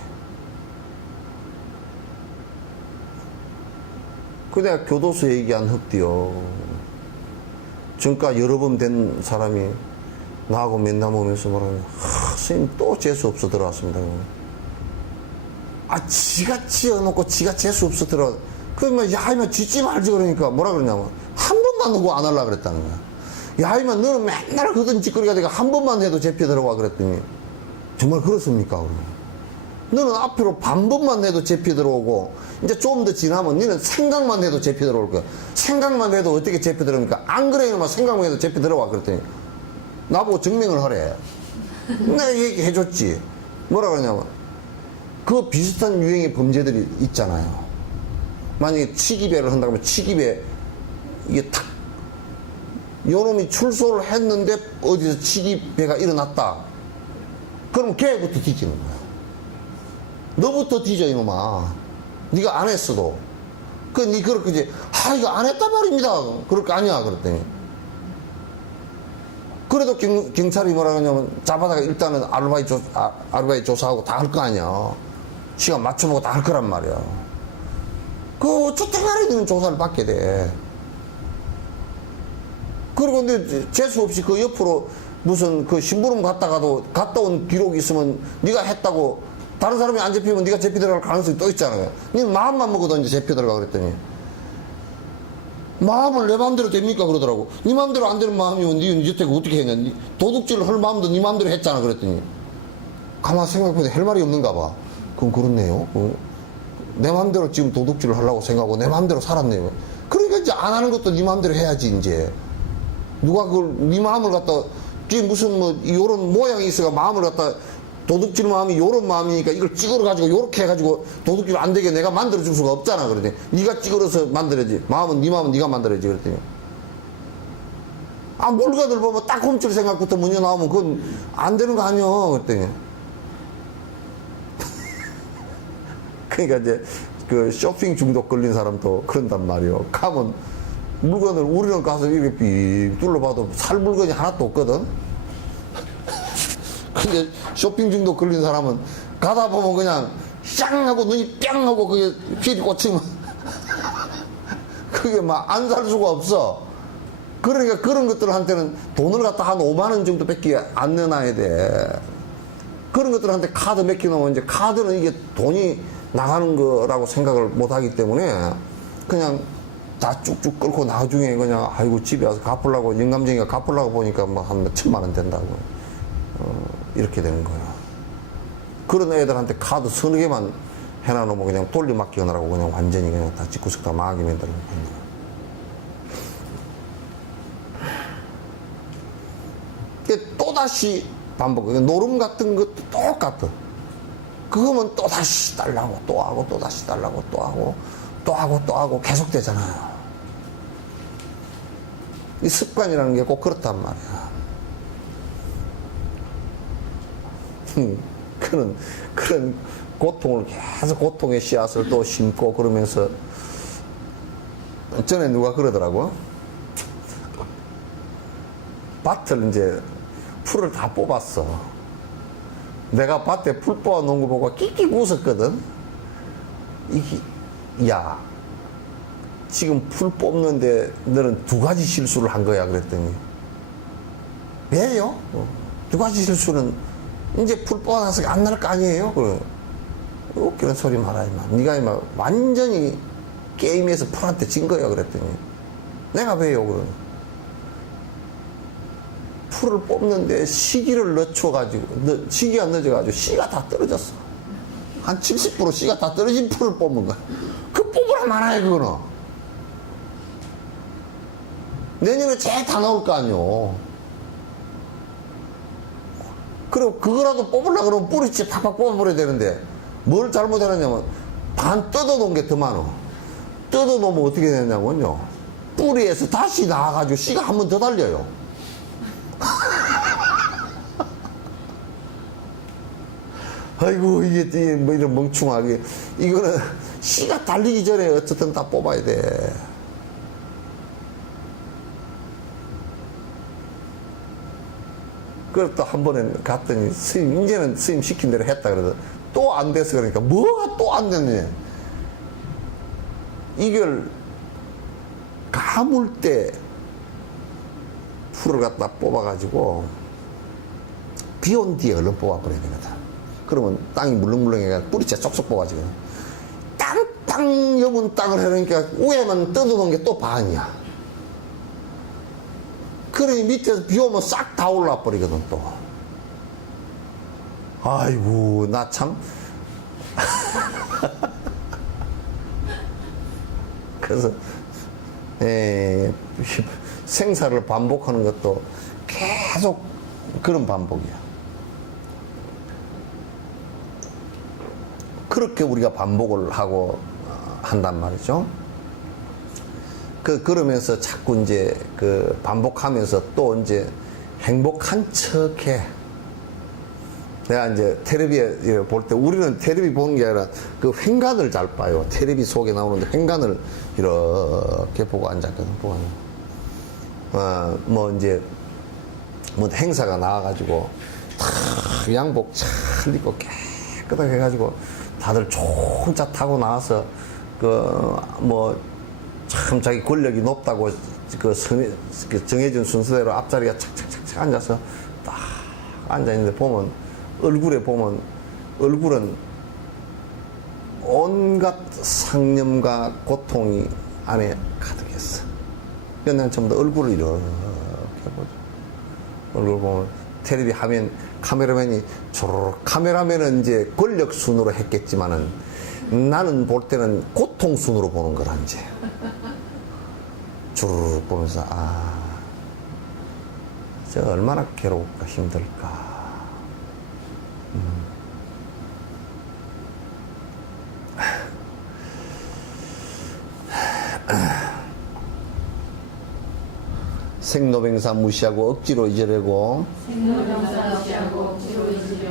그 내가 교도소 얘기한 흡디요. 전과 여러 번 된 사람이 나하고 면담하면서 말하는, 선생님 또 재수 없어 들어왔습니다. 지가 지어놓고 지가 재수 없어 들어. 그러면 야 이만 짓지 말지 그러니까 뭐라 그러냐면 한 번만 누구 안 하려고 그랬다는 거야. 야 이만 너는 맨날 그런 짓거리가 되니까 한 번만 해도 잡혀 들어와 그랬더니 정말 그렇습니까? 그러면. 너는 앞으로 반 번만 해도 잡혀 들어오고 이제 좀 더 지나면 너는 생각만 해도 잡혀 들어올 거야. 생각만 해도 어떻게 잡혀 들어옵니까? 안 그래 이놈아 생각만 해도 잡혀 들어와 그랬더니 나보고 증명을 하래. 내가 얘기해줬지. 뭐라 그러냐면 그 비슷한 유형의 범죄들이 있잖아요. 만약에 치기배를 한다고 하면 치기배 이게 탁 요놈이 출소를 했는데 어디서 치기배가 일어났다. 그럼 걔부터 뒤지는 거야. 너부터 뒤져 이놈아. 네가 안 했어도. 니 그렇게 이제 이거 안 했단 말입니다. 그럴 거 아니야 그랬더니. 그래도 경찰이 뭐라 그러냐면 잡아다가 일단은 아르바이트 조사하고 다 할 거 아니야. 시간 맞춰보고 다 할 거란 말이야. 그 어쩌다가리 되는 조사를 받게 돼. 그리고 근데 재수 없이 그 옆으로 무슨 그 심부름 갔다 온 기록이 있으면 네가 했다고 다른 사람이 안 잡히면 네가 잡혀 들어갈 가능성이 또 있잖아요. 네 마음만 먹어도 이제 잡혀 들어가 그랬더니 마음을 내 마음대로 됩니까 그러더라고. 네 마음대로 안 되는 마음이면 네 여태가 어떻게 했냐. 도둑질을 할 마음도 네 마음대로 했잖아 그랬더니 가만 생각해보니 할 말이 없는가 봐. 그럼 그렇네요. 내 마음대로 지금 도둑질을 하려고 생각하고 내 마음대로 살았네요. 그러니까 이제 안 하는 것도 네 마음대로 해야지 이제. 누가 그걸 네 마음을 갖다 뒤에 무슨 뭐 요런 모양이 있어가 마음을 갖다 도둑질 마음이 요런 마음이니까 이걸 찌그러 가지고 요렇게 해가지고 도둑질 안 되게 내가 만들어 줄 수가 없잖아 그러더니 네가 찌그러서 만들어야지. 마음은 네 마음은 네가 만들어야지 그랬더니 물건을 보면 딱 훔칠 생각부터 문제 나오면 그건 안 되는 거 아니야 그랬더니 그러니까 이제 그 쇼핑 중독 걸린 사람도 그런단 말이요. 가면 물건을 우리는 가서 이렇게 삐 둘러봐도 살 물건이 하나도 없거든. 근데 쇼핑 중독 걸린 사람은 가다 보면 그냥 쌍 하고 눈이 뿅 하고 그게 필이 꽂히면 그게 막 안 살 수가 없어. 그러니까 그런 것들한테는 돈을 갖다 한 5만 원 정도밖에 안 내놔야 돼. 그런 것들한테 카드 몇 개 넣으면 이제 카드는 이게 돈이 나가는 거라고 생각을 못 하기 때문에 그냥 다 쭉쭉 끌고 나중에 그냥 아이고 집에 와서 갚으려고 영감쟁이가 갚으려고 보니까 뭐 한 몇천만 원 된다고 이렇게 되는 거야. 그런 애들한테 카드 서너 개만 해놔놓으면 그냥 돌려막기 하느라고 그냥 완전히 그냥 다 집구석 다 망하게 만들고 있는 거야. 또다시 또다시 반복해. 노름 같은 것도 똑같아. 그거면 또다시 달라고 또 하고 또다시 달라고 또 하고 또 하고 또 하고 계속 되잖아요. 이 습관이라는 게 꼭 그렇단 말이야. 그런 고통을 계속 고통의 씨앗을 또 심고 그러면서 전에 누가 그러더라고. 밭을 이제 풀을 다 뽑았어. 내가 밭에 풀 뽑아 놓은 거 보고 끽끽 웃었거든. 야, 지금 풀 뽑는데 너는 두 가지 실수를 한 거야. 그랬더니 왜요? 두 가지 실수는 이제 풀 뽑아놔서 안 날 거 아니에요? 그래. 웃기는 소리 말하지 마. 네가 이마 완전히 게임에서 풀한테 진 거야. 그랬더니 내가 왜요? 그래. 풀을 뽑는데 시기를 늦춰가지고, 시기가 늦어가지고 씨가 다 떨어졌어. 한 70% 씨가 다 떨어진 풀을 뽑는 거야. 그 뽑으라 말아야 그거는. 내년에 쟤 다 나올 거 아니오. 그리고 그거라도 뽑으려고 그러면 뿌리째 팍팍 뽑아버려야 되는데, 뭘 잘못해놨냐면, 반 뜯어놓은 게 더 많어. 뜯어놓으면 어떻게 되냐면요. 뿌리에서 다시 나와가지고 씨가 한 번 더 달려요. 아이고, 이게 뭐 이런 멍충하게. 이거는 씨가 달리기 전에 어쨌든 다 뽑아야 돼. 그래서 또 한 번에 갔더니 스님, 이제는 스님 시킨 대로 했다 그래도 또 안 돼서 그러니까 뭐가 또 안 됐네. 이걸 가물 때 풀을 갖다 뽑아가지고 비 온 뒤에 얼른 뽑아버려야 되거든. 그러면 땅이 물렁물렁해가 뿌리째 쏙쏙 뽑아지고 땅땅 여문 땅을 해놓으니까 위에만 뜯어놓은 게 또 반이야. 그러니 밑에서 비 오면 싹 다 올라 버리거든 또. 아이고 나 참 그래서 생사를 반복하는 것도 계속 그런 반복이야. 그렇게 우리가 반복을 하고 한단 말이죠. 그러면서 자꾸 이제 반복하면서 또 이제 행복한 척해. 내가 이제 텔레비에 볼 때 우리는 텔레비 보는 게 아니라 그 횡간을 잘 봐요. 텔레비 속에 나오는데 횡간을 이렇게 보고 앉았거든. 뭐 이제 뭐 행사가 나와가지고 탁 양복 잘 입고 깨끗하게 해가지고 다들 좋은 차 타고 나와서 뭐 참 자기 권력이 높다고 그 정해진 순서대로 앞자리가 착착착착 앉아서 딱 앉아있는데 보면 얼굴은 온갖 상념과 고통이 안에 가득했어. 그래서 난 전부 다 얼굴을 이렇게 보죠. 얼굴 보면 텔레비 화면 카메라맨이 조르륵, 카메라맨은 이제 권력 순으로 했겠지만은 나는 볼 때는 고통 순으로 보는 거라 이제 주르륵 보면서 저 얼마나 괴로울까 힘들까. 생로병사 무시하고 억지로 잊으려고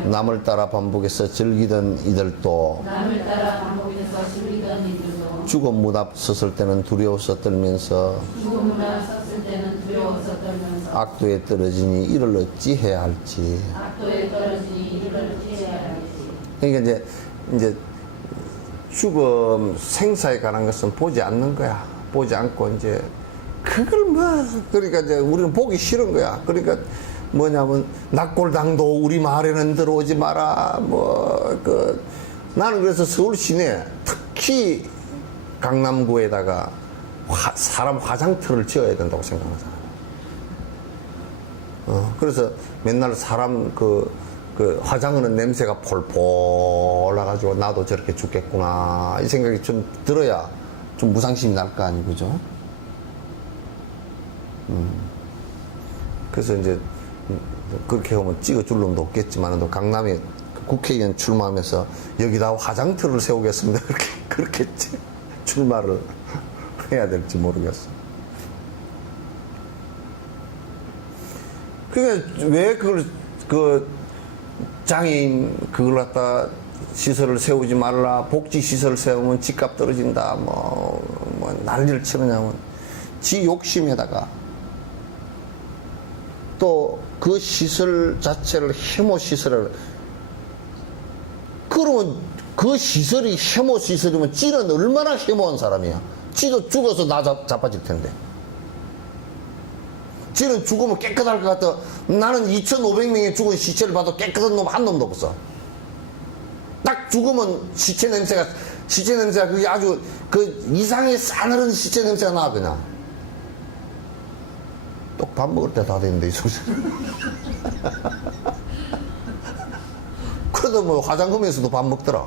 남을 따라 반복해서 즐기던 이들도 죽음 문 앞 섰을 때는 두려워서 떨면서 악도에 떨어지니 이를 어찌 해야 할지. 그러니까 이제 죽음 생사에 관한 것은 보지 않는 거야. 보지 않고 이제 그걸 그러니까 이제 우리는 보기 싫은 거야. 그러니까 뭐냐면 낙골당도 우리 마을에는 들어오지 마라. 나는 그래서 서울 시내 특히 강남구에다가 사람 화장터를 지어야 된다고 생각하잖아. 그래서 맨날 사람 화장하는 냄새가 폴폴 나가지고 나도 저렇게 죽겠구나 이 생각이 좀 들어야 좀 무상심이 날 거 아니, 그죠? 그래서 이제 그렇게 하면 찍어줄 놈도 없겠지만, 또 강남에 국회의원 출마하면서 여기다 화장터를 세우겠습니다. 그렇게 출마를 해야 될지 모르겠어. 그러니까 왜 그 장애인 그걸 갖다 시설을 세우지 말라, 복지 시설을 세우면 집값 떨어진다, 뭐 난리를 치느냐면, 지 욕심에다가 또 그 시설 자체를 혐오 시설을, 그러면 그 시설이 혐오 시설이면 찌는 얼마나 혐오한 사람이야. 찌도 죽어서 나 자빠질 텐데. 찌는 죽으면 깨끗할 것 같아. 나는 2,500명이 죽은 시체를 봐도 깨끗한 놈 한 놈도 없어. 딱 죽으면 시체 냄새가 그게 아주 그 이상의 싸늘한 시체 냄새가 나, 그냥. 또 밥 먹을 때 다 되는데, 이 소리. 그래도 뭐 화장품에서도 밥 먹더라.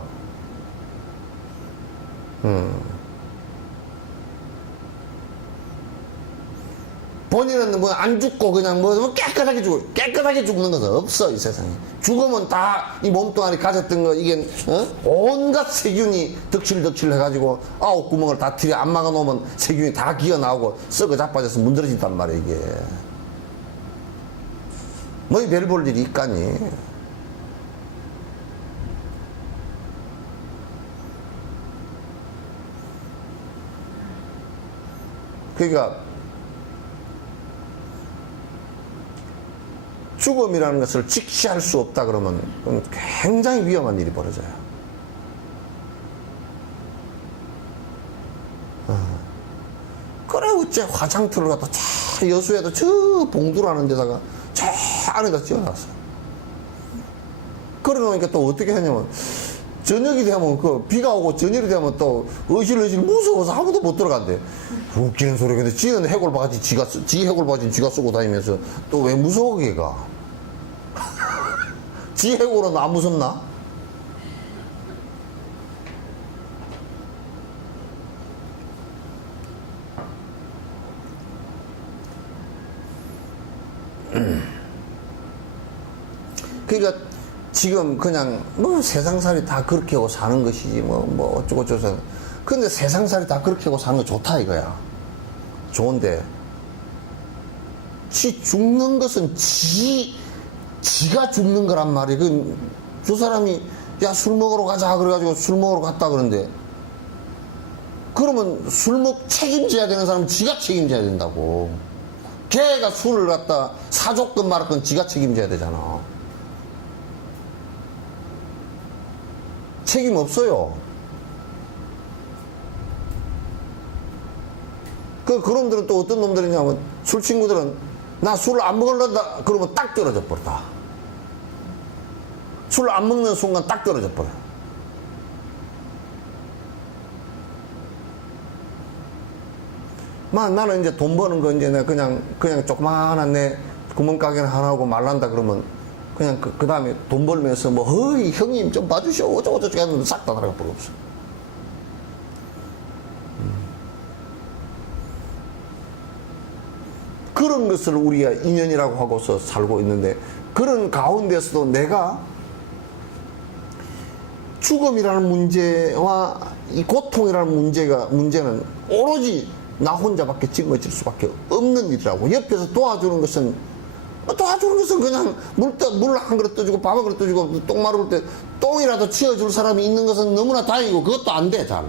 본인은 뭐 안 죽고 그냥 뭐 깨끗하게 죽는 것은 없어, 이 세상에. 죽으면 다 이 몸뚱아리 가졌던 거, 이게 온갖 세균이 덕실덕실 해가지고 9구멍을 다 틀에 안 막아 놓으면 세균이 다 기어 나오고 썩어 자빠져서 문드러진단 말이야, 이게. 뭐 별 볼 일이 있까니. 그러니까 죽음이라는 것을 직시할 수 없다 그러면 그건 굉장히 위험한 일이 벌어져요. 그래 어째 화장터를 갖다 저 여수에도 저 봉두라는 데다가 저 안에다 지어놨어. 그러니까 또 어떻게 하냐면, 저녁이 되면 비가 오고 저녁이 되면 또 어실어실 무서워서 아무도 못 들어간대. 웃기는 소리. 근데 지는 해골 바지 지 해골 바지는 지가 쓰고 다니면서 또 왜 무서워 걔가? 지 해골은 안 무섭나? 그러니까 지금 그냥 뭐 세상살이 다 그렇게 하고 사는 것이지 뭐 어쩌고저쩌고. 근데 세상살이 다 그렇게 하고 사는 거 좋다 이거야. 좋은데 지 죽는 것은 지가 죽는 거란 말이야. 저 사람이 야 술 먹으러 가자 그래가지고 술 먹으러 갔다 그러는데, 그러면 책임져야 되는 사람은 지가 책임져야 된다고. 걔가 술을 갖다 사줬건 말았건 지가 책임져야 되잖아. 책임 없어요. 그놈들은 또 어떤 놈들이냐면, 술 친구들은 나 술을 안 먹을란다 그러면 딱 떨어져 버렸다. 술 안 먹는 순간 딱 떨어져 버려. 나는 이제 돈 버는 거 이제 내가 그냥 조그마한 내 구멍가게를 하나 하고 말란다 그러면 그냥 그 다음에 돈 벌면서 뭐 허이 형님 좀 봐주시오 어쩌고저쩌고 하는데 싹 다 나가 버려 없어. 그런 것을 우리가 인연이라고 하고서 살고 있는데, 그런 가운데서도 내가 죽음이라는 문제와 이 고통이라는 문제는 오로지 나 혼자밖에 짊어질 수밖에 없는 일이라고. 옆에서 도와주는 것은 그냥 물 한 그릇 떠주고 밥 한 그릇 떠주고 똥 마를 때 똥이라도 치워줄 사람이 있는 것은 너무나 다행이고, 그것도 안 돼, 잘.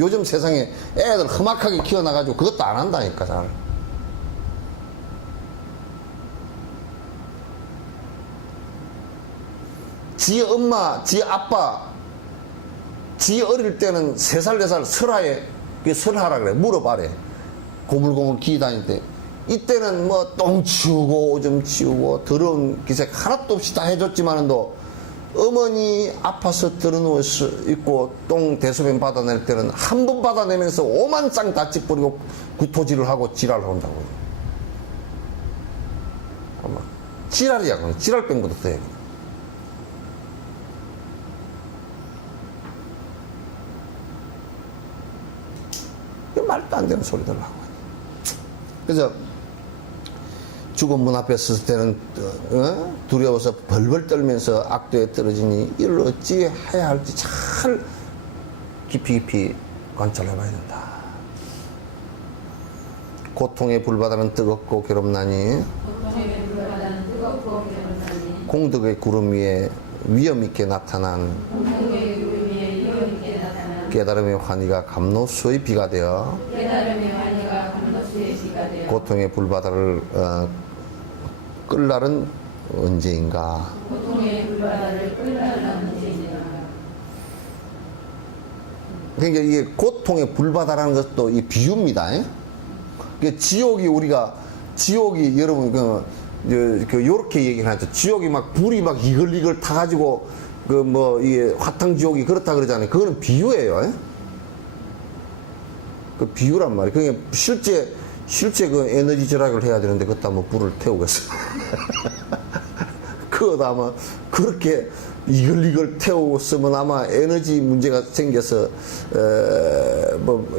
요즘 세상에 애들 험악하게 키워놔가지고 그것도 안 한다니까, 잘. 지 엄마, 지 아빠, 지 어릴 때는 3살, 4살 설하에, 설하라 그래. 물어봐래. 고물고물 기 다닐 때. 이때는 뭐 똥 치우고 오줌 치우고 더러운 기색 하나도 없이 다 해줬지만은도 어머니 아파서 들어누워 있고 똥 대소변 받아낼 때는 한 번 받아내면서 오만 쌍 다 찌뿌리고 구토질을 하고 지랄을 한다고. 지랄이야. 그럼 지랄병부터 돼. 말도 안 되는 소리들 하고. 그래서 죽은 문 앞에 섰을 때는 두려워서 벌벌 떨면서 악도에 떨어지니 이를 어찌 해야 할지 잘 깊이 관찰해 봐야 된다. 고통의 불바다는 뜨겁고 괴롭나니 고통의 불바다는 뜨겁고 괴롭나니 공덕의 구름 위에 위험 있게 나타난 공덕의 구름 위에 위험 있게 나타난 깨달음의 환희가 감로수의 비가 되어 깨달음의 환희가 감로수의 비가 되어 고통의 불바다를 끌 날은 언제인가. 고통의 불바다를 끌라는 문제입니다. 그러니까 이게 고통의 불바다라는 것도 이 비유입니다. 그 지옥이 여러분 요렇게 얘기를 하죠. 지옥이 막 불이 막 이글이글 타가지고 이게 화탕 지옥이 그렇다 그러잖아요. 그거는 비유예요. 그 비유란 말이에요. 그게 실제 그 에너지 절약을 해야 되는데 그것도 한번 불을 태우겠어. 그것도 아마 그렇게 이글이글 태웠으면 아마 에너지 문제가 생겨서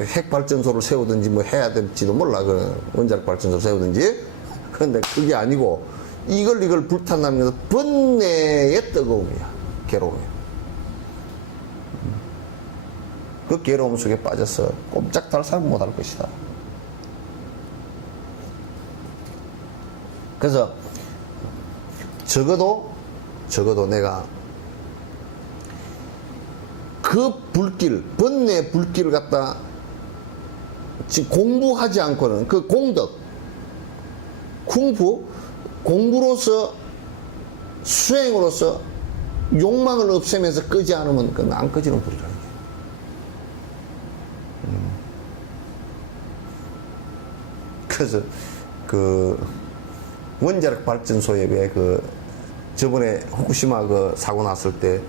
핵발전소를 세우든지 해야 될지도 몰라. 그 원자력 발전소 세우든지. 그런데 그게 아니고 이글이글 불탄다는 것은 번뇌의 뜨거움이야. 괴로움이야. 그 괴로움 속에 빠져서 꼼짝달싹 못할 것이다. 그래서 적어도 내가 그 불길, 번뇌의 불길을 갖다 지금 공부하지 않고는 그 공덕, 쿵푸, 공부로서 수행으로서 욕망을 없애면서 끄지 않으면 그건 안 꺼지는 불이라는 거예요. 그래서 그 원자력 발전소에 왜 저번에 후쿠시마 사고 났을 때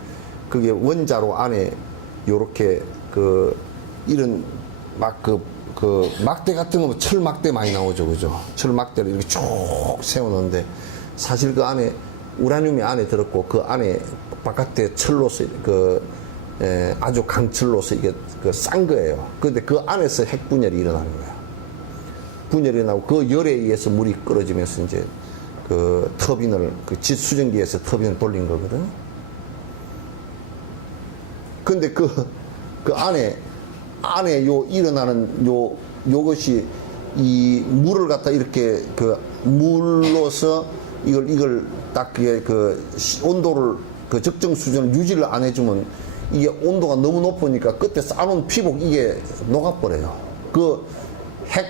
그게 원자로 안에 요렇게 이런 막대 같은 거 철 막대 많이 나오죠, 그죠? 철 막대를 이렇게 쭉 세워놓는데 사실 그 안에 우라늄이 안에 들었고 그 안에 바깥에 철로서 아주 강철로서 이게 싼 거예요. 근데 그 안에서 핵 분열이 일어나는 거야. 분열이 나고 그 열에 의해서 물이 끓어지면서 이제 터빈을 수증기에서 터빈을 돌린 거거든. 근데 그 안에 일어나는 요것이 이 물을 갖다 이렇게 물로서 이걸 딱 온도를 적정 수준을 유지를 안 해주면 이게 온도가 너무 높으니까 그때 쌓아놓은 피복 이게 녹아버려요. 그 핵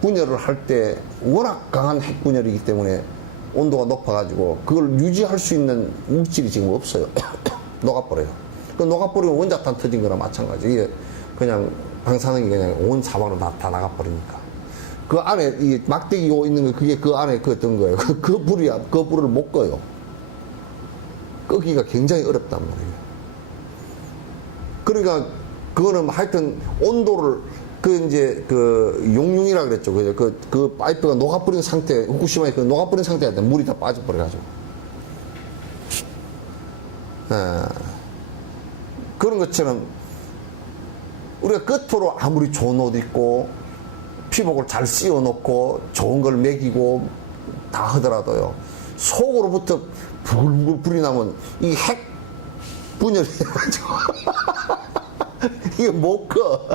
분열을 할 때 워낙 강한 핵 분열이기 때문에 온도가 높아가지고 그걸 유지할 수 있는 물질이 지금 없어요. 녹아버려요. 그 녹아버리면 원자탄 터진 거랑 마찬가지. 이게 그냥 방사능이 그냥 온 사방으로 다 나가버리니까. 그 안에 이 막대기 있는 거 그게 그 안에 든 거예요. 그 불을 못 꺼요. 끄기가 굉장히 어렵단 말이에요. 그러니까 그거는 하여튼 온도를 용융이라 그랬죠. 그죠? 그 파이프가 녹아버린 상태, 후쿠시마에 녹아버린 상태에 물이 다 빠져버려가지고. 그런 것처럼 우리가 끝으로 아무리 좋은 옷 입고 피복을 잘 씌워놓고 좋은 걸 먹이고 다 하더라도요. 속으로부터 불불 불이 나면 이 핵 분열이 해가지고 이게 못 꺼.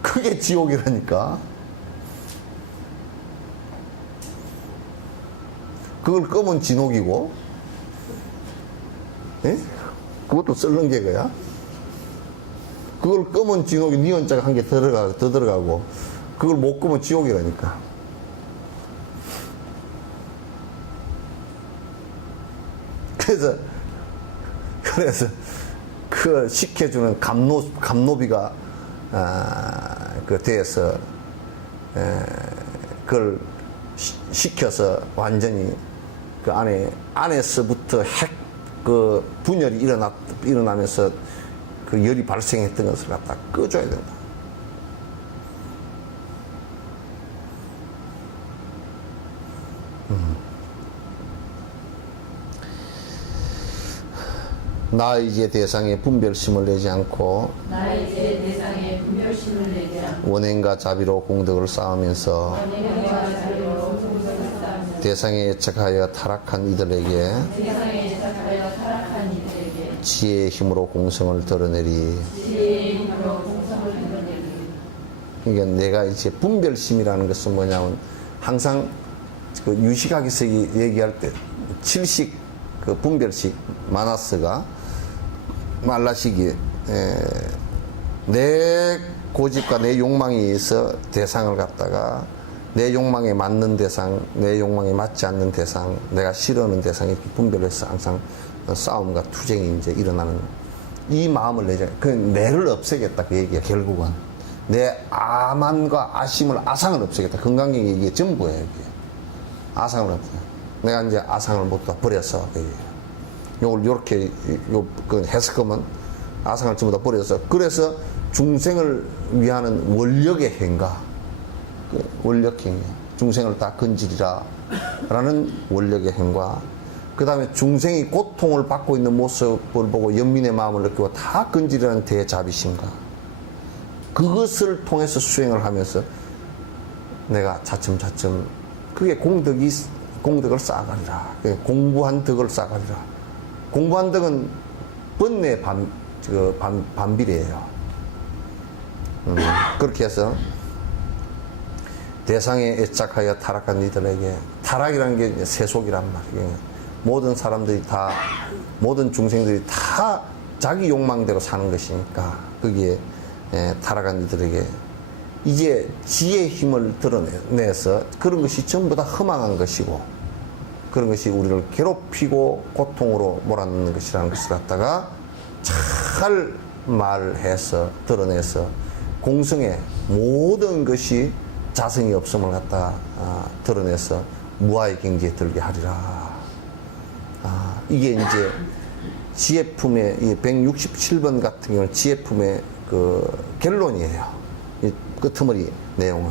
그게 지옥이라니까. 그걸 끄면 진옥이고, 예? 그것도 썰는 게 그야. 그걸 끄면 진옥이 니은자가 한 개 더 들어가고, 그걸 못 끄면 지옥이라니까. 그래서 그 시켜주는 감노비가 대해서 그걸 시켜서 완전히 그 안에서부터 핵 분열이 일어나면서 그 열이 발생했던 것을 갖다 꺼줘야 된다. 나 이제 대상에 분별심을 내지 않고 나 이제 대상에 분별심을 내지 않고 원행과 자비로 공덕을 쌓으면서 원행과 자비로 공덕을 쌓으며 대상에 애착하여 타락한 이들에게 세상에 예탁하여 타락한 이들에게 지혜의 힘으로 공성을 드러내리. 지혜의 힘으로 공성을 드러내리. 그러니까 내가 이제 분별심이라는 것은 뭐냐면 항상 그 유식학에서 얘기할 때 칠식 그 분별식 마나스가 말라식이 내 고집과 내 욕망에 의해서 대상을 갖다가 내 욕망에 맞는 대상, 내 욕망에 맞지 않는 대상, 내가 싫어하는 대상 이렇게 분별해서 항상 싸움과 투쟁이 이제 일어나는 이 마음을 내자. 그 내를 없애겠다 그 얘기야 결국은. 내 아만과 아심을 아상을 없애겠다. 건강경 얘기의 전부예요. 이게. 아상을 없애. 내가 이제 아상을 모두 다 버려서 요걸 요렇게 그 해석하면 아상을 전부 다 버려서 그래서 중생을 위하는 원력의 행가. 그 원력행위, 중생을 다 건지리라 라는 원력의 행과, 그 다음에 중생이 고통을 받고 있는 모습을 보고 연민의 마음을 느끼고 다 건지리라는 대자비심과, 그것을 통해서 수행을 하면서 내가 차츰차츰 그게 공덕을 쌓아가리라. 공부한 덕을 쌓아가리라. 공부한 덕은 번뇌 반비례예요. 그렇게 해서 대상에 애착하여 타락한 이들에게, 타락이라는 게 세속이란 말이에요. 모든 사람들이 다, 모든 중생들이 다 자기 욕망대로 사는 것이니까 거기에 타락한 이들에게 이제 지혜의 힘을 드러내서 그런 것이 전부 다 허망한 것이고 그런 것이 우리를 괴롭히고 고통으로 몰아넣는 것이라는 것을 갖다가 잘 말해서 드러내서 공성의 모든 것이 자성이 없음을 갖다 드러내서 무아의 경지에 들게 하리라. 이게 이제 지혜품의 이 167번 같은 경우는 지혜품의 그 결론이에요. 이 끄트머리 내용은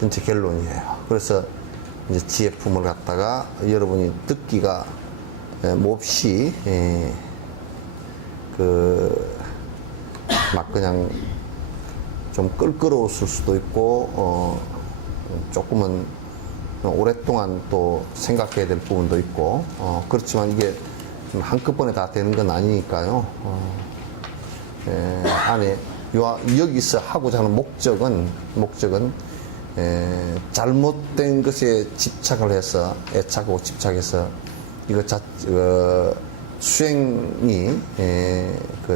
전체 결론이에요. 그래서 이제 지혜품을 갖다가 여러분이 듣기가 몹시 막 그냥 좀 끌끌었을 수도 있고 조금은 오랫동안 또 생각해야 될 부분도 있고 그렇지만 이게 한꺼번에 다 되는 건 아니니까요. 안에 여기서 하고자 하는 목적은 잘못된 것에 집착을 해서 애착하고 집착해서 이거 수행이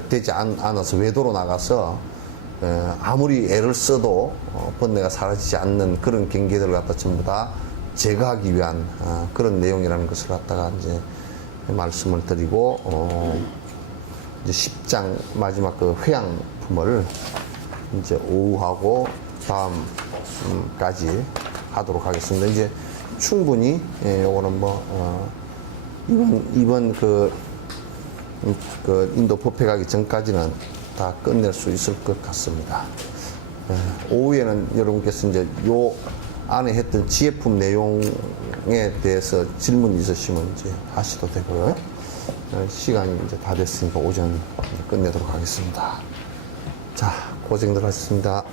되지 않아서 외도로 나가서 아무리 애를 써도 번뇌가 사라지지 않는 그런 경계들을 갖다 전부 다 제거하기 위한 그런 내용이라는 것을 갖다가 이제 말씀을 드리고 이제 10장 마지막 그 회양품을 이제 오후하고 다음까지 하도록 하겠습니다. 이제 충분히 요거는 뭐 이번 그 인도 법회 가기 전까지는 다 끝낼 수 있을 것 같습니다. 오후에는 여러분께서 이제 요 안에 했던 지혜품 내용에 대해서 질문 있으시면 이제 하셔도 되고요. 시간이 이제 다 됐으니까 오전 끝내도록 하겠습니다. 자, 고생들 하셨습니다.